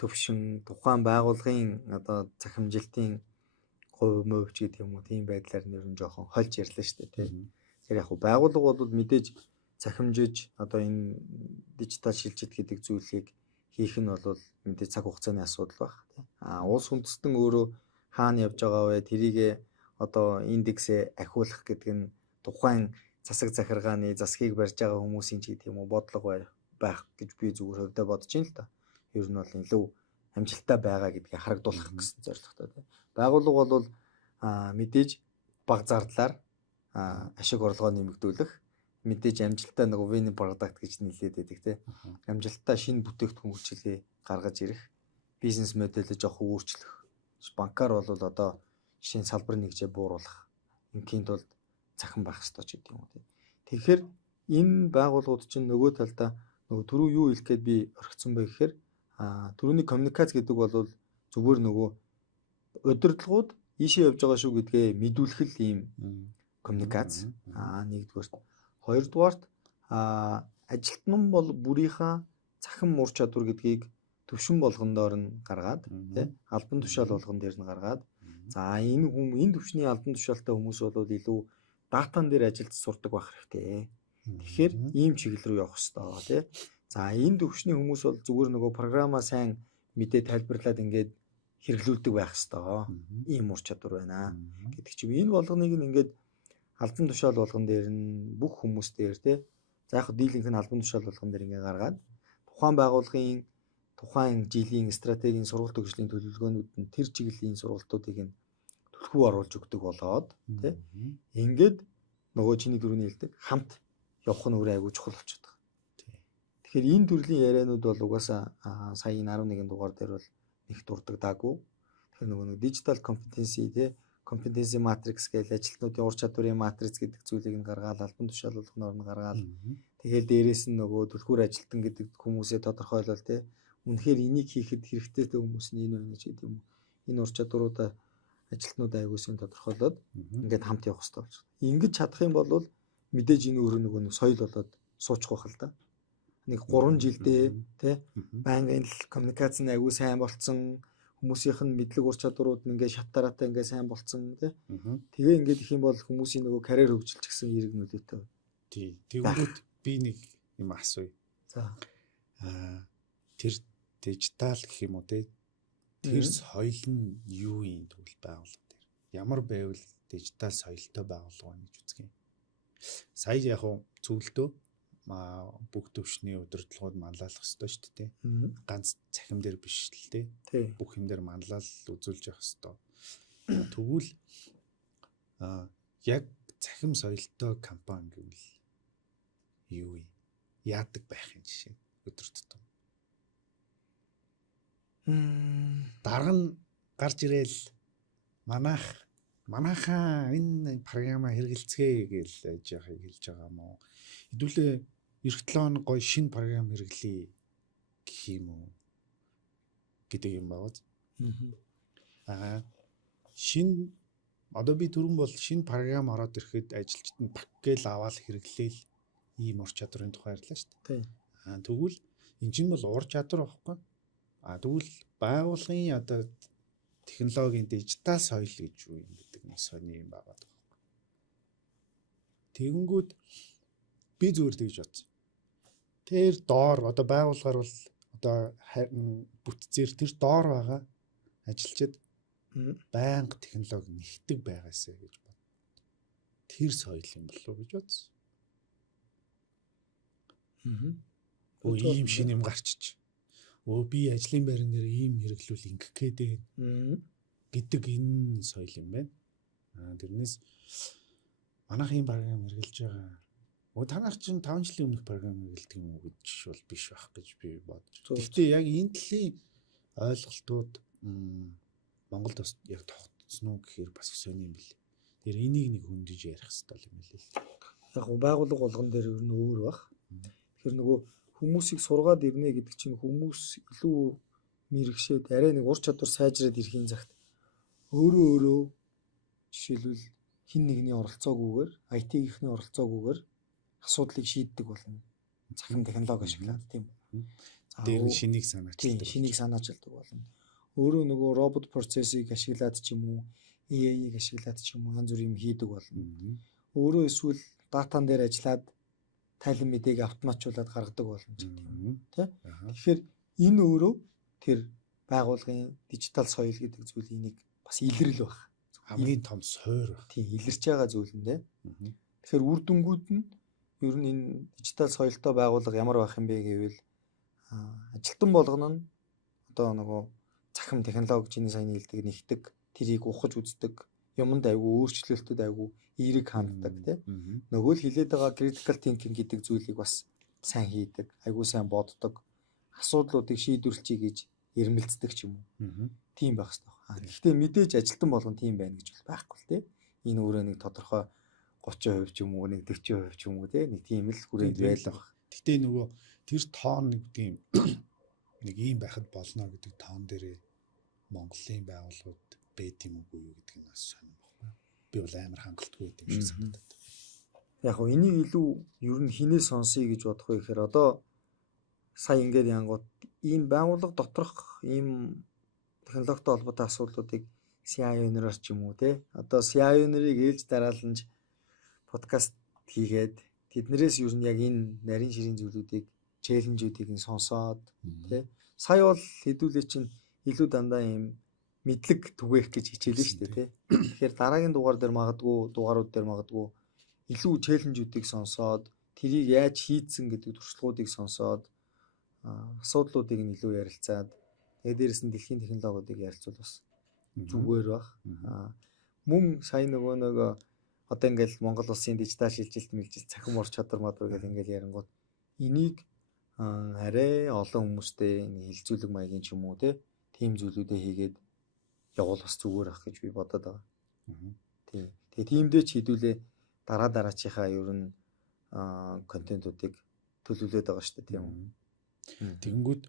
төвшин тухайн байгууллагын одоо захимжилтын хувь мөвч гэдэг юм уу тийм байдлаар нэр нь жоохон хольж ярьлаа шүү дээ те. Тэгэхээр яг хөө байгууллага бол мэдээж захимжиж одоо энэ дижитал шилжилт гэдэг зүйлийг хийх нь бол мэдээ цаг хугацааны асуудал баг тийм. Улс үндэстэн өөрөө хаана явж байгаа вэ? Тэрийг одоо индексээ ахиулах гэдэг нь тухайн засаг захиргааны засгийг барьж байгаа хүмүүсийн ч гэдэг юм уу бодлого байх гэж би зүгээр хувьдаа бодож байна л да. Ер нь бол илүү амжилттай байгаа гэдгийг харагдуулах гэсэн зорилготой тийм. Байгууллага бол мэдээж бага зардлаар ашиг орлогоо нэмэгдүүлэх мэдээж амжилттай нөгөө winning product гэж нэлээд байдаг тийм. Амжилттай шинэ бүтээгдэхүүн үйлчилгээ гаргаж ирэх, бизнес модельээ жоох өөрчлөх. Банкар бол одоо шинэ салбар нэгжээ бууруулах. Ингийн тулд цахим байх ёстой ч гэдэг юм уу тийм. Тэгэхээр энэ байгууллагууд чинь нөгөө талдаа нөгөө түрүү юу хэлэх гээд би орхицсон бэ гэхээр түрүүний коммуникац гэдэг бол зүгээр нөгөө удирдлагууд ийшээ явж байгаа шүү гэдгээ мэдүүлэх ийм коммуникац. Нэгдүгээр. Хоёрдугаарт ажилтнан бол бүрийнхаа цахим ур чадвар гэдгийг төвшин болгондоор нь гаргаад тий албан тушаал болгон дээр нь гаргаад за энэ төвшний албан тушаалтай хүмүүс бол илүү датан дээр ажиллаж сурдаг байх хэрэгтэй. Тэгэхээр ийм чиглэл рүү явах хэрэгтэй тий. За энэ төвшний хүмүүс бол зүгээр нөгөө програмаа сайн мэдээ тайлбарлаад ингээд хэрэглүүлдэг байх хэрэгтэй. Ийм ур чадвар байна гэдэг чим энэ болгоныг ингээд албан тушаал болгон дээр нь бүх хүмүүс дээр тий. За яг дийлэнх нь албан тушаал болгон дээр ингээ гаргаад тухайн байгууллагын тухайн жилийн стратегийн сургалт хөгжлийн төлөвлөгөөнүүд нь тэр чиглэлийн сургалтуудыг нь түлхүү оруулж өгдөг болоод тий. Ингээд нөгөө чиний дөрөвний хэлдэг хамт явах нь өөрөө айгүй чухал болчиход байгаа. Тэгэхээр энэ төрлийн яриануд бол угаасаа сая 11 дугаар дээр бол их дурддагдаагүй. Тэгэхээр нөгөө digital competency тий competency matrix гэж ажилтнуудын ур чадварын матриц гэдэг зүйлийг нь гаргаад албан тушаал болгоноор нь гаргаад тэгээд дээрэс нь нөгөө түлхүүр ажилтан гэдэг хүмүүсээ тодорхойлол тий үнэхээр энийг хийхэд хэрэгтэй хүмүүс нь энэ байна ч гэдэг юм. Энэ ур чадваруудаа ажилтнууд аягуулсан тодорхойлоод ингээд хамт явах хэрэгтэй болж байна. Ингэж чадах юм бол мэдээж энэ өөрөө нөгөө соёл болоод суучих байх л да. Нэг 3 жилдээ тий байнгын л коммуникац нь аягүй сайн болцсон хүмүүсийнх нь мэдлэг ур чадварууд нь ингээд шат дараатай ингээд сайн болцсон тий. Аа. Тэгээ ингээд их юм бол хүмүүсийн нөгөө карьер хөгжилч гэсэн эерэг нөлөөтэй. Тий. Тэгвэл би нэг юм асууя. За. Тэр дижитал гэх юм уу те тэр соёл нь юу юм тэгвэл байгууллага дээр ямар байвал дижитал соёлтой байгууллага гэж үздэг юм. Сая яг уу зөвлөдөө бүх төвшний удирдлагууд манлайлах ёстой шүү дээ. Ганц цахим дээр биш л те. Бүх юм дээр манлал үзүүлж явах ёстой. Тэгвэл яг цахим соёлтой компани гэвэл юу юм? Яадаг байхын жишээ өдөр тутам. Дарга нь гарч ирээл манайхаа энэ програма хэрэгэлцгээе гэж яахыг хэлж байгаа юм уу? Хэдүүлээ эх 7 хоног гоё шинэ програм хэрэглэе гэх юм уу гэдэг юм байна. Шинэ одоо би түрүүн бол шинэ програм ороод ирэхэд ажилчид нь паккел аваад хэрэглээл ийм ур чадрын тухай ярьлаа шүү дээ. Тэгвэл энэ чинь бол ур чадвар байхгүй. Тэгвэл байгууллагын одоо технологийн дижитал соёл гэж юу юм гэдэг нэг сони юм байгаа. Тэгэнгүүт би зүгээр тэгж бодсон. Тэр доор одоо байгууллагаар бол одоо бүтцээр тэр доор байгаа ажилчид байнга технологи нэгтгэдэг байгаасаа гэж бод. Тэр соёл юм болов уу гэж бодсон. Ийм шинэ юм гарчиж. Би ажлын байран дээр ийм хэрэглүүл ингэх гэдэг гэдэг энэ соёл юм байна. Тэрнээс манайхын програм хэрэгжилж байгаа. Танах чинь 5 жилийн өмнөх програм хэрэгэлдэг юм уу гэж бол биш байх гэж би бодож. Гэхдээ яг энэ талын ойлголтууд Монголд бас яг тогтцсон уу гэхээр бас сони юм бэл. Тэр энийг нэг хөндөж ярих хэрэгтэй юм билээ. Яг байгууллага болгон дээр ер нь өөр баг. Тэгэхээр нөгөө хүмүүсийг сургаад ирнэ гэдэг чинь хүмүүс илүү мэрэгшээд арай нэг ур чадвар сайжраад ирэхин цагт өөрөө жишээлбэл хин нэгний оролцоогүйгээр IT-ийнхний оролцоогүйгээр асуудлыг шийддэг болно. Цахим технологи ашиглаад тийм. Тэр шинийг санаачилдаг. Шинийг санаачилдаг болно. Өөрөө нөгөө робот процессыг ашиглаад ч юм уу, AI-ыг ашиглаад ч юм уу янз бүрийн юм хийдэг болно. Өөрөө эсвэл датан дээр ажиллаад тайлан мэдээг автоматжуулаад гаргадаг болно ч тийм. Тэ? Тэгэхээр энэ өөрөө тэр байгууллагын дижитал соёл гэдэг зүйл энийг бас илэрл байх. Хамгийн том суур байх. Тийм, илэрч байгаа зүйл нь тэ. Тэгэхээр үр дүнгууд нь ер нь энэ дижитал соёлтой байгууллага ямар байх юм бэ гэвэл ажилтан болгоно нь одоо нөгөө цахим технологи чиний сайн хэлдэг нэгдэг тэрийг ухаж үздэг юмд айгүй өөрчлөлтөд айгүй эерэг ханддаг тийм нөгөө л хилээд байгаа critical thinking гэдэг зүйлийг бас сайн хийдэг айгүй сайн боддог асуудлуудыг шийдвэрлэхий гэж эрмэлздэг ч юм уу тийм байх хэрэгтэй. Гэхдээ мэдээж ажилтан болгон тийм байна гэж бол байхгүй л тийм энэ өөрөө нэг тодорхой 30% ч юм уу нэг 40% ч юм уу тийм нэг тийм л хүрээнд байлах. Гэхдээ нөгөө тэр тоон нэг тийм нэг ийм байхад болно гэдэг тоон дээрээ Монголын байгууллагууд байт юм уу юу гэдэг нь бас сонирм байна. Би бол амар хангалтгүй байт юм шиг санагдаад. Яг гоо энийг илүү ер нь хинээс сонсъё гэж бодох вэ гэхээр одоо сая ингээд янгууд ийм байгууллага доторх ийм технологитой холбоотой асуудлуудыг CIO-ноор ч юм уу те одоо CIO-нэрийг ээлж дарааланж подкаст хийгээд тэднэрээс ер нь яг энэ нарийн ширийн зүйлүүдийг челленжүүдийг нь сонсоод тий сая бол хэдүүлээ чинь илүү дандаа юм мэдлэг түгээх гэж хичээлээ шүү дээ тий. Тэгэхээр дараагийн дугаарууд дээр магадгүй илүү челленжүүдийг сонсоод тэрийг яаж хийцэн гэдэг туршлагуудыг сонсоод асуудлуудыг нь илүү ярилцаад тэгээд дээрэс нь дэлхийн технологиудыг ярилцвал бас зүгээр баг. Мөн сая нөгөө одоо ингээл Монгол улсын дижитал шилжилт мэлжилт цахим ур чадвар мадруу гэдэг ингээл ярингууд энийг арай олон хүмүүстэй хилцүүлэг маягийн ч юм уу тийм зүйлүүдээ хийгээд явуул бас зүгээр ах гэж би бодоод байгаа. Тийм. Тэгээ тиймдээ ч хэдүүлээ дараачихаа ер нь контентуудыг төлөвлөд байгаа шүү дээ тийм үү. Тэгэнгүүт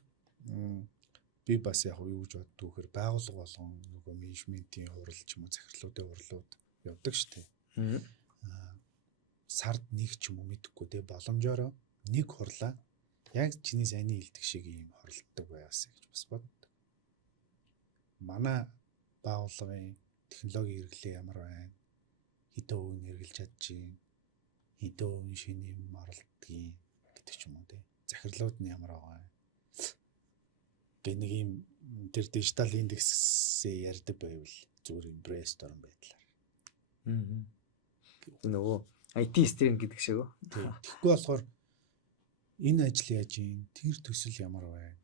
би бас яг юу гэж боддог вэхээр байгууллага болгон нөгөө менежментийн хурал ч юм уу захирлуудын хурлууд явдаг шүү дээ. Сард нэг ч юм уу мэдэхгүй те боломжоор нэг хурлаа яг чиний сайн хэлдэг шиг ийм хорлдог байгаасаа гэж бас боддог. манай байгууллагын технологийн хэрэглээ ямар байна? Хэдэн хувийг хэрэгжилж чадчих, хэдэн хувийн шинэ юм оролдгийг гэдэг ч юм уу тий. Захирлууд нь ямар байгаа. Гэ нэг юм тэр дижитал индексээ ярьдаг байвал зүгээр юм брейнсторм байдлаар. Нөгөө IT стрим гэдэг шиг үү? Тэгэхгүй болохоор энэ ажил яаж юм? Тэр төсөл ямар байна?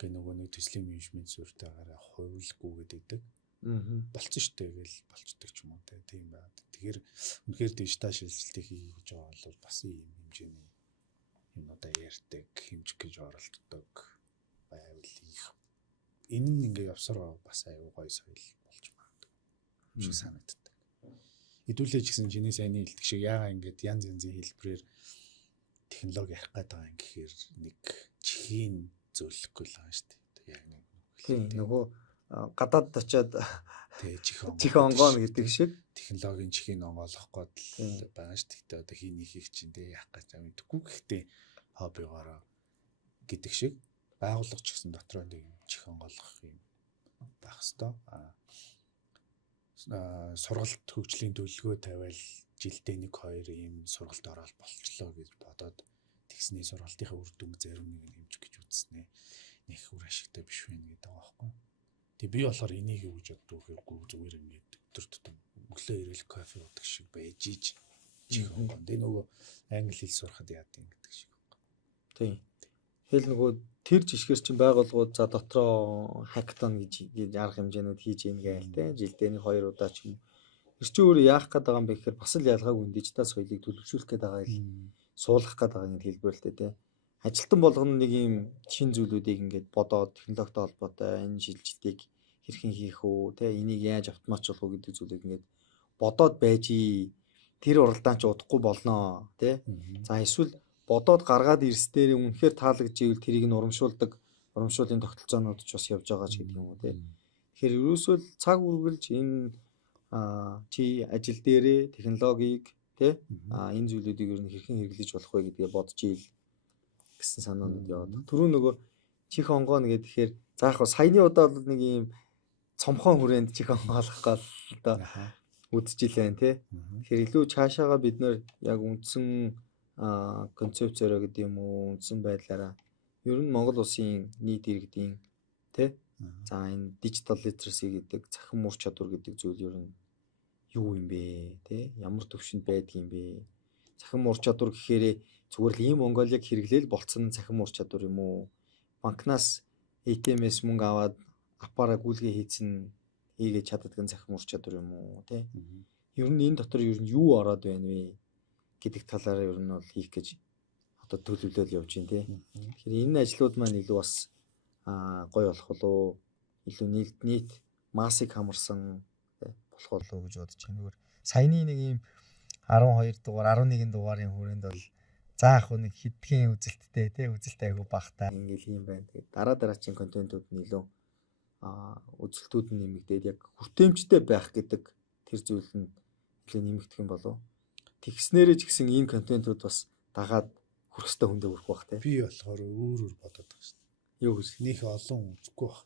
Гэ нөгөө нэг төслийн менежмент суурьтайгаараа хувилгүй гэдэг. Болцсон штэ гэл болцдог ч юм уу тийм байна. Тэгэхээр үнэхээр дижитал шилжилтийг хийж байгаа бол бас ийм хэмжээний юмудаа ярьдаг, хэмжих гэж оролддог байвал их. Энэ нь ингээ явсараа бас аюу гой соёл болж магадгүй. Шиг санагддаг. Хэдүүлээ ч гэсэн чиний сайн хэлдэг шиг яага ингээд янз янзын хэлбэрээр технологи ярих гээд байгаа юм гэхээр нэг чихийн зөөлөхгүй л байгаа шүү дээ. Яг нэг. Тийм нөгөө гадаад очиад чих онгоон гэдэг шиг технологийн чихийг онгоолгох гээд л байгаа шүү дээ. Одоо хий нөхийг чинь дээ яах гэж байгаа мэдгүй. Гэхдээ хоббигоороо гэдэг шиг байгууллага ч гэсэн дотроо нэг чих онгоолгох юм байх хэвээр. Сургалт хөгжлийн төлөвлөгөө тавиал жилдээ 1-2 ийм сургалт ороод болчлоо гэж бодоод тэгсний сургалтынхаа үр дүнг зарим нэг нь хэмжих гэж үзснэ. Нэг үр ашигтай биш вэ гэдэг байгаа байхгүй. Тэг би болохоор энийг юу гэж боддог гэхгүй зүгээр ингээд өдөр тутам өглөө ирэл кофе уудаг шиг байж ич чих онгоон. Тэг нөгөө англи хэл сурахад яадیں гэдэг шиг байна. Тийм. Хэл нөгөө тэр жишгээр чинь байгууллагууд за дотроо хактон гэж арга хэмжээнүүд хийж ийн гээл те жилдээ 1-2 удаа ч юм. Тэр чинь өөрөө яах гээд байгаа юм бэ гэхээр бас л ялгаагүй дижитал соёлыг төлөвшүүлэх гээд байгаа юм. Суулгах гээд байгаа юм хэлбэр л те. Ажилтан болгоно нэг юм шин зүйлүүдийг ингээд бодоод технологитой холбоотой энэ шилжилтийг хэрхэн хийх үү те энийг яаж автоматжуулах уу гэдэг зүйлийг ингээд бодоод байжий. Тэр уралдаан ч удахгүй болноо те. За эсвэл бодоод гаргаад ирсдээр үнэхээр таалагдчихвэл тэрийг нь урамшууллын тогтолцоонууд ч бас явж байгаа ч гэдэг юм уу те. Тэгэхээр ерөөсөө цаг үргэлж энэ чи ажил дээрээ технологиг те энэ зүйлүүдийг ер нь хэрхэн хэрэглэж болох вэ гэдгээ бодож ийл гэсэн санаанууд яваад. Түрүү нөгөө чих онгоон гэхээр за яг саяны удаа бол нэг юм цомхон хүрээнд чих онгоолгох гол одоо үдчихлээ те. Тэгэхээр илүү цаашаага бид нэр яг үндсэн концепцороо гэдэг юм уу үндсэн байдлаараа ер нь Монгол улсын нийт иргэдийн тэ за энэ digital literacy гэдэг цахим ур чадвар гэдэг зүйл ер нь юу юм бэ тэ ямар төвшөнд байдаг юм бэ цахим ур чадвар гэхээр зүгээр л ийм Монголыг хэрэглээл болцсон цахим ур чадвар юм уу банкнаас ATM-с мөнгө аваад аппараа гүйлгээ хийцэн хийгээд чаддаг цахим ур чадвар юм уу тэ ер нь энэ дотор ер нь юу ороод байна вэ гэдэг талаараа ер нь бол хийх гэж одоо төлөвлөлөөл явж байна тий. Тэгэхээр энэ ажлууд маань илүү бас гоё болох болоо илүү нийт массыг хамарсан болох болоо гэж бодож байна. Зүгээр саяны нэг юм 12 дугаар 11 дугаарын хүрээнд бол заах нэг хитгэн үзэлттэй тий үзэлт айгу багтаа ингээл юм байна. Тэгээд дараагийн контентууд нь илүү үзэлтүүд нь нэмэгдээд яг хүртээмжтэй байх гэдэг тэр зүйл нь илүү нэмэгдэх юм болов. Тэгснээрээ ч гэсэн энэ контентууд бас дагаад хүрэх хэвээр хүндээ хүрэх бах тий. Би болохоор өөр бодоод байгаа шүү дээ. Юу гэж нөх олон үзэхгүй баг.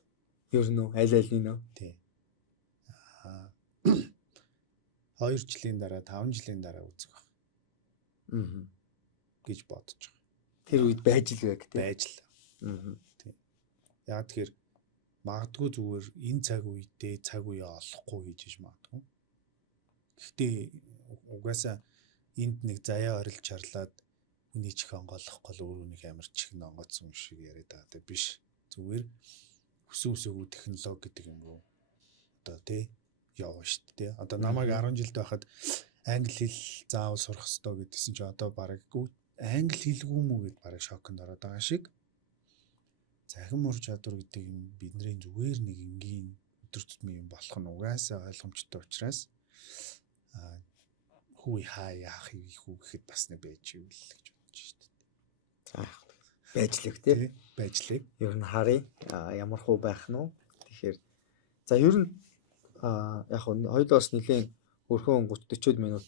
Ер нь аль нь нөө. Тий. 2 жилийн дараа 5 жилийн дараа үзэх баг. гэж бодож байгаа. Тэр үед байж л байг тий. Байж л. Тий. Яг тэгэхээр магадгүй зүгээр энэ цаг үедээ цаг үе олохгүй гэж магадгүй. Гэхдээ угаасаа энд нэг заяа орилж чарлаад хүний чих онгоолгохгүй л өөрөө нэг амар чих онгоцсон шиг яриад байгаа даа биш. Зүгээр өсөөгүй технологи гэдэг юм уу? Одоо тий яваа шүү дээ. Одоо намайг 10 жилд байхад англи хэл заавал сурах хэрэгтэй гэдгийгсэн чи одоо бараг англи хэлгүй мүү гэд бараг шоконд ороод байгаа шиг. Захин ур чадвар гэдэг юм бидний зүгээр нэг энгийн өдөр тутмын юм болох нь угаасаа ойлгомжтой учраас хүү яах юу гэхэд бас нэг байж ивэл гэж бодож шүү дээ. За байжлах тий. Байжлах. Ер нь харъя. Ямар хуу байх нь вэ? Тэгэхээр за ер нь яг хоёулаас нэлээд өрхөн 30-40 минут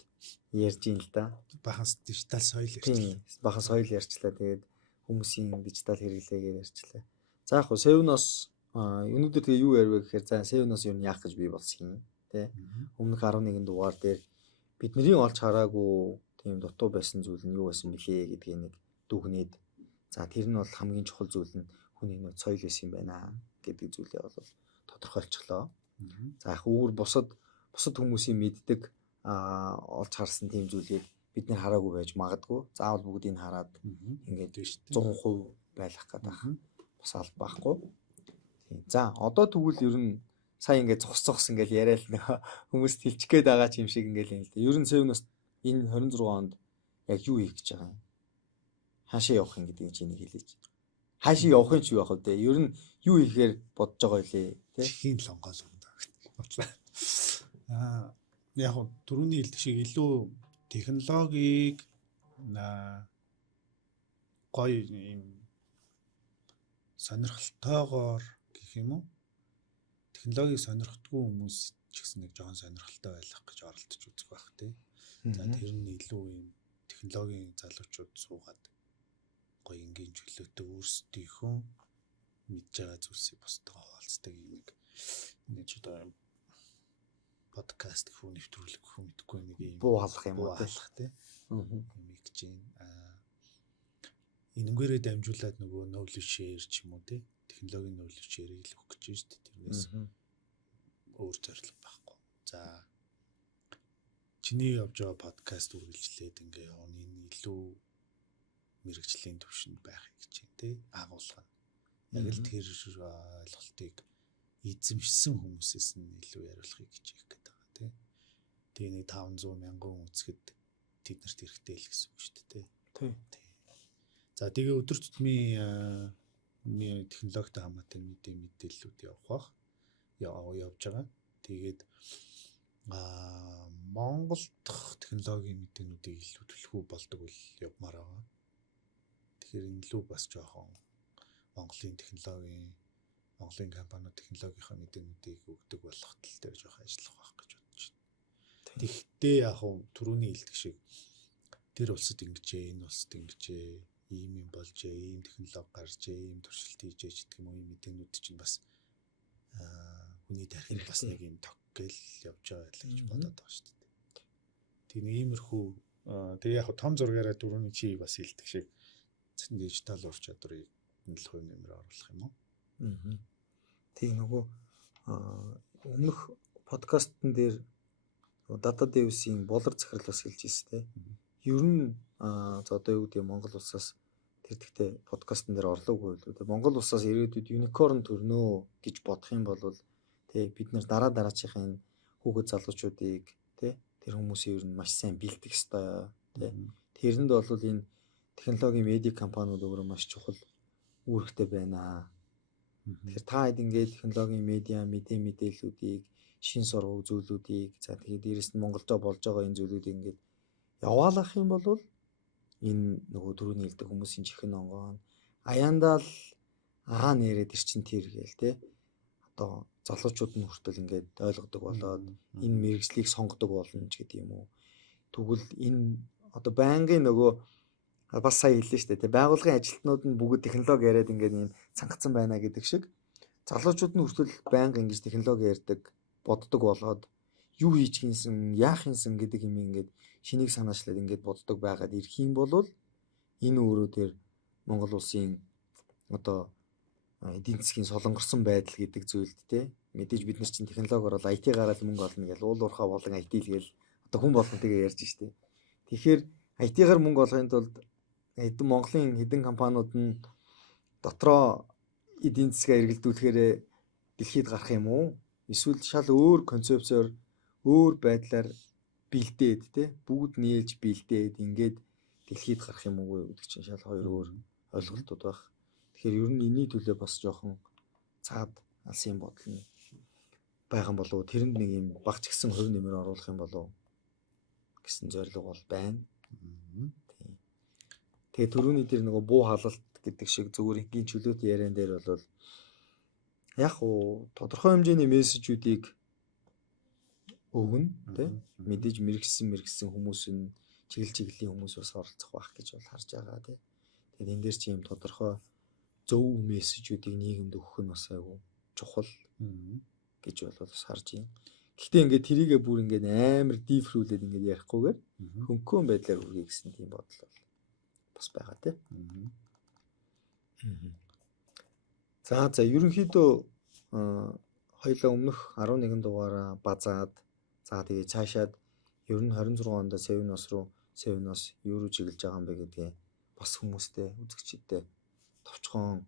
ярьж ийн л да. Бахас дижитал соёл ярьчлаа. Бахас соёл ярьчлаа. Тэгээд хүмүүсийн дижитал хэрэглээгээр ярьчлаа. За яг Севноос Өнөөдөр тэгээ юу ярив гэхээр за Seven-оос юу яах гэж би болсон юм тий. Өмнөх 11 дугаар дээр бидний олж хараагүй тийм дутуу байсан зүйл нь юу байсан бэлээ гэдгийг нэг дүгнээд за тэр нь бол хамгийн чухал зүйл нь хүний нөөц соёл байсан юм байна гэдэг зүйлээ бол тодорхойлчихлоо. За яг үүр бусад хүмүүсийн мэддэг олж харсан тийм зүйлийг бид нэр хараагүй байж магадгүй. Заавал бүгдийг хараад ингээд 100% байлах гэдэг бас алба байхгүй. Тийм. За одоо тэгвэл ер нь сая ингээд цогс ингээд яриа л нэг хүмүүст хэлчих гээд байгаа юм шиг ингээд юм л да. Ер нь Seven-оос энэ 26 онд яг юу хийх гэж байгаа юм? Хаашаа явах юм гэдгийг чи нэг хэлээч. Хаашаа явахын ч юу явах вэ? Ер нь юу хийхээр бодож байгаа вэ? Хийн лонгоос юм да. Яг түрүүний хэлдэг шиг илүү технологиг гоё юм сонирхолтойгоор гэх юм уу? Технологиг сонирхдаггүй хүмүүс ч гэсэн нэг жоон сонирхолтой байх гэж оролдож үзэх байх тий. За тэр нь илүү юм технологийн залуучууд суугаад гоё ингийн чөлөөтэй өөрсдийнхөө мэдж байгаа зүйлсийг бусдаа хуваалцдаг юм нэг ч одоо подкаст гэх үү нэвтрүүлэг гэх үү мэдгүй нэг юм буу халах юм уу тий. Юм гэж энэгээрээ дамжуулаад нөгөө knowledge share ч юм уу тий. Технологийн knowledge share-ийг л өгөх гэж байна шүү дээ. Тэрнээс өөр зорилго байхгүй. За чиний явж байгаа подкаст үргэлжлээд ингээ явна энэ илүү мэрэгжлийн төвшөнд байхыг гэж байна тий. Агуулга нь. Яг л тэр ойлголтыг эзэмшсэн хүмүүсээс нь илүү яриулахыг хичээх гэдэг байгаа тий. Тэгээ нэг 500 мянган үзэхэд тэднэрт хэрэгтэй л гэсэн үг шүү дээ тий. За тэгээ өдөр тутмын технологитой хамаатай мэдээллүүд явах явж байгаа. Тэгээд Монгол дахь технологийн мэдээнүүдийг илүү төлхөө болдог бол явмаар байгаа. Тэгэхээр энэ лүү бас жоохон Монголын компаниуд технологийнхаа мэдээнүүдийг өгдөг болох тал дээр жоохон ажиллах байх гэж бодож байна. Тэгэхдээ яг түрүүний хэлдэг шиг тэр улсад ингэжээ, энэ улсад ингэжээ, ийм юм болжээ, ийм технологи гарчээ, ийм туршилт хийжээ гэдэг юм уу, ийм мэдээнүүд чинь бас хүний тархинд бас нэг юм тог гэл явж байгаа л гэж бодоод байгаа шүү дээ. Тийм иймэрхүү тэгээ яг том зургаараа түрүүний чи бас хэлдэг шиг дижитал ур чадварыг 7% нэмэр оруулах юм уу? Тийм нөгөө өмнөх подкастн дээр Data Dev-ийн болор захирал бас хэлж ирсэн тийм. Ер нь одоо юу гэдэг Монгол улсаас тэр тэгтээ подкастн дээр орлоогүй л үү. Монгол улсаас ирээдүйд unicorn төрнөө гэж бодох юм бол тий бид нэр дараачихын хүүхэд залуучуудыг тий тэр хүмүүсийн ер нь маш сайн бэлдэх ёстой тий. Тэрэнд бол энэ технологийн медиа компаниуд өөрөө маш чухал үүрэгтэй байна. Тэгэхээр та хэд ингээд технологийн медиа мэдээллүүдийг шин сургууль зүйлүүдийг за тэгээд дээрэс нь монголжоо болж байгаа энэ зүйлүүдийг ингээд яваалгах юм бол энэ нөгөө түрүүний хэлдэг хүмүүсийн чихэн онгон аяндаа л нэрээд ирчин тэр гээл те одоо залуучууд нь хүртэл ингээд ойлгодог болоод энэ мэрэгжлийг сонгодог болно ч гэдэг юм уу. Тэгвэл энэ одоо байнгын нөгөө бас сая хэллээ шүү дээ те байгууллагын ажилтнууд нь бүгд технологи яриад ингээд юм цангацсан байна гэдэг шиг залуучууд нь хүртэл байнга ингэж технологи ярьдаг боддог болоод юу хийж гинсэн яах юмсан гэдэг юм ингээд шинийг санаачлаад ингээд боддог байгаад ирэх юм бол энэ өөрөө тэр Монгол улсын одоо эдийн засгийн солонгорсон байдал гэдэг зүйлд те мэдээж бид нар чинь технологиор бол IT гараад мөнгө олно гэж уул уурхай болон IT л гээл одоо хүн болгон тэгээ ярьж штэ. Тэгэхээр IT-гаар мөнгө олохын тулд хэдэн Монголын хэдэн компаниуд нь дотроо эдийн засгаа эргэлдүүлэхээр дэлхийд гарах юм уу? Эсвэл шал өөр концепцоор өөр байдлаар бэлдээд те бүгд нийлж бэлдээд ингээд дэлхийд гарах юм уу гэдэг чинь шал хоёр өөр ойлголтууд байх. Тэгэхээр ер нь энэний төлөө бас жоохон цаад алсын бодол нь байгаа болов тэрэнд нэг юм багч гисэн хувь нэмэр оруулах юм болов гэсэн зорилго бол байна. Тэгээ түрүүний дээр нөгөө буу халалт гэдэг шиг зүгээр ингийн чөлөөт яриан дээр бол яг уу тодорхой хэмжээний мессежүүдийг өгнө тий мэдээж мэрэгсэн хүмүүс нь чиглэлийн хүмүүс бас оролцох байх гэж бол харж байгаа тий. Тэгээд энэ дээр чи юм тодорхой зөв мессежүүдийг нийгэмд өгөх нь бас айгүй чухал Мгм. гэж бол бас харж байна. Гэхдээ ингээд тэрийгээ бүр ингээд амар дифрүүлээд ингээд ярихгүйгээр Мгм. хөнгөн байдлаар үргэе гэсэн тийм бодол бол бас байгаа тийм. Мгм. За ерөнхийдөө хоёлаа өмнөх 11 дугаараа базаад за тэгээ цаашаад ер нь 26 онд Севиноос юу руу чиглэж байгаа юм бэ гэдгээ бас хүмүүстэй үзэгчдэд товчхон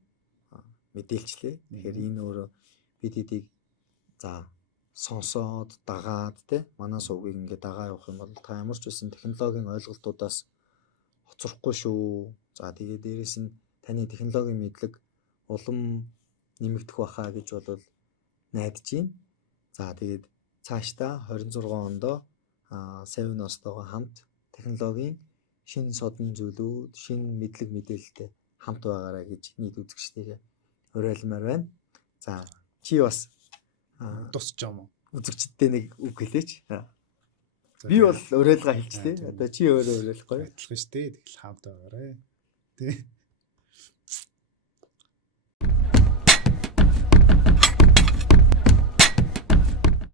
мэдээлчлээ. Тэгэхээр энэ өөрөө бид хэдийг за сонсоод дагаад те манай сувгийг ингээд дагаа явах юм бол та ямар ч байсан технологийн ойлголтуудаас хоцрохгүй шүү. За тэгээ дээрэс нь таны технологийн мэдлэг улам нэмэгдэх баха гэж бодвол найдаж байна. За тэгээд цаашдаа 26 ондоо Севиностойгоо хамт технологийн шинэ содон зүйлүүд, шинэ мэдлэг мэдээлэлтэй хамт байгаарай гэж нийт үзэгчдээ уриалмаар байна. За чи бас Тусч юм уу? үзэгчдээ нэг үг хэлээч. За, Би бол уриалгаа хэлчихлээ. тийм. Одоо чи өөрөө уриалахгүй. Адилхан шүү дээ. Тэгэл хамт байгаарай. Тэ.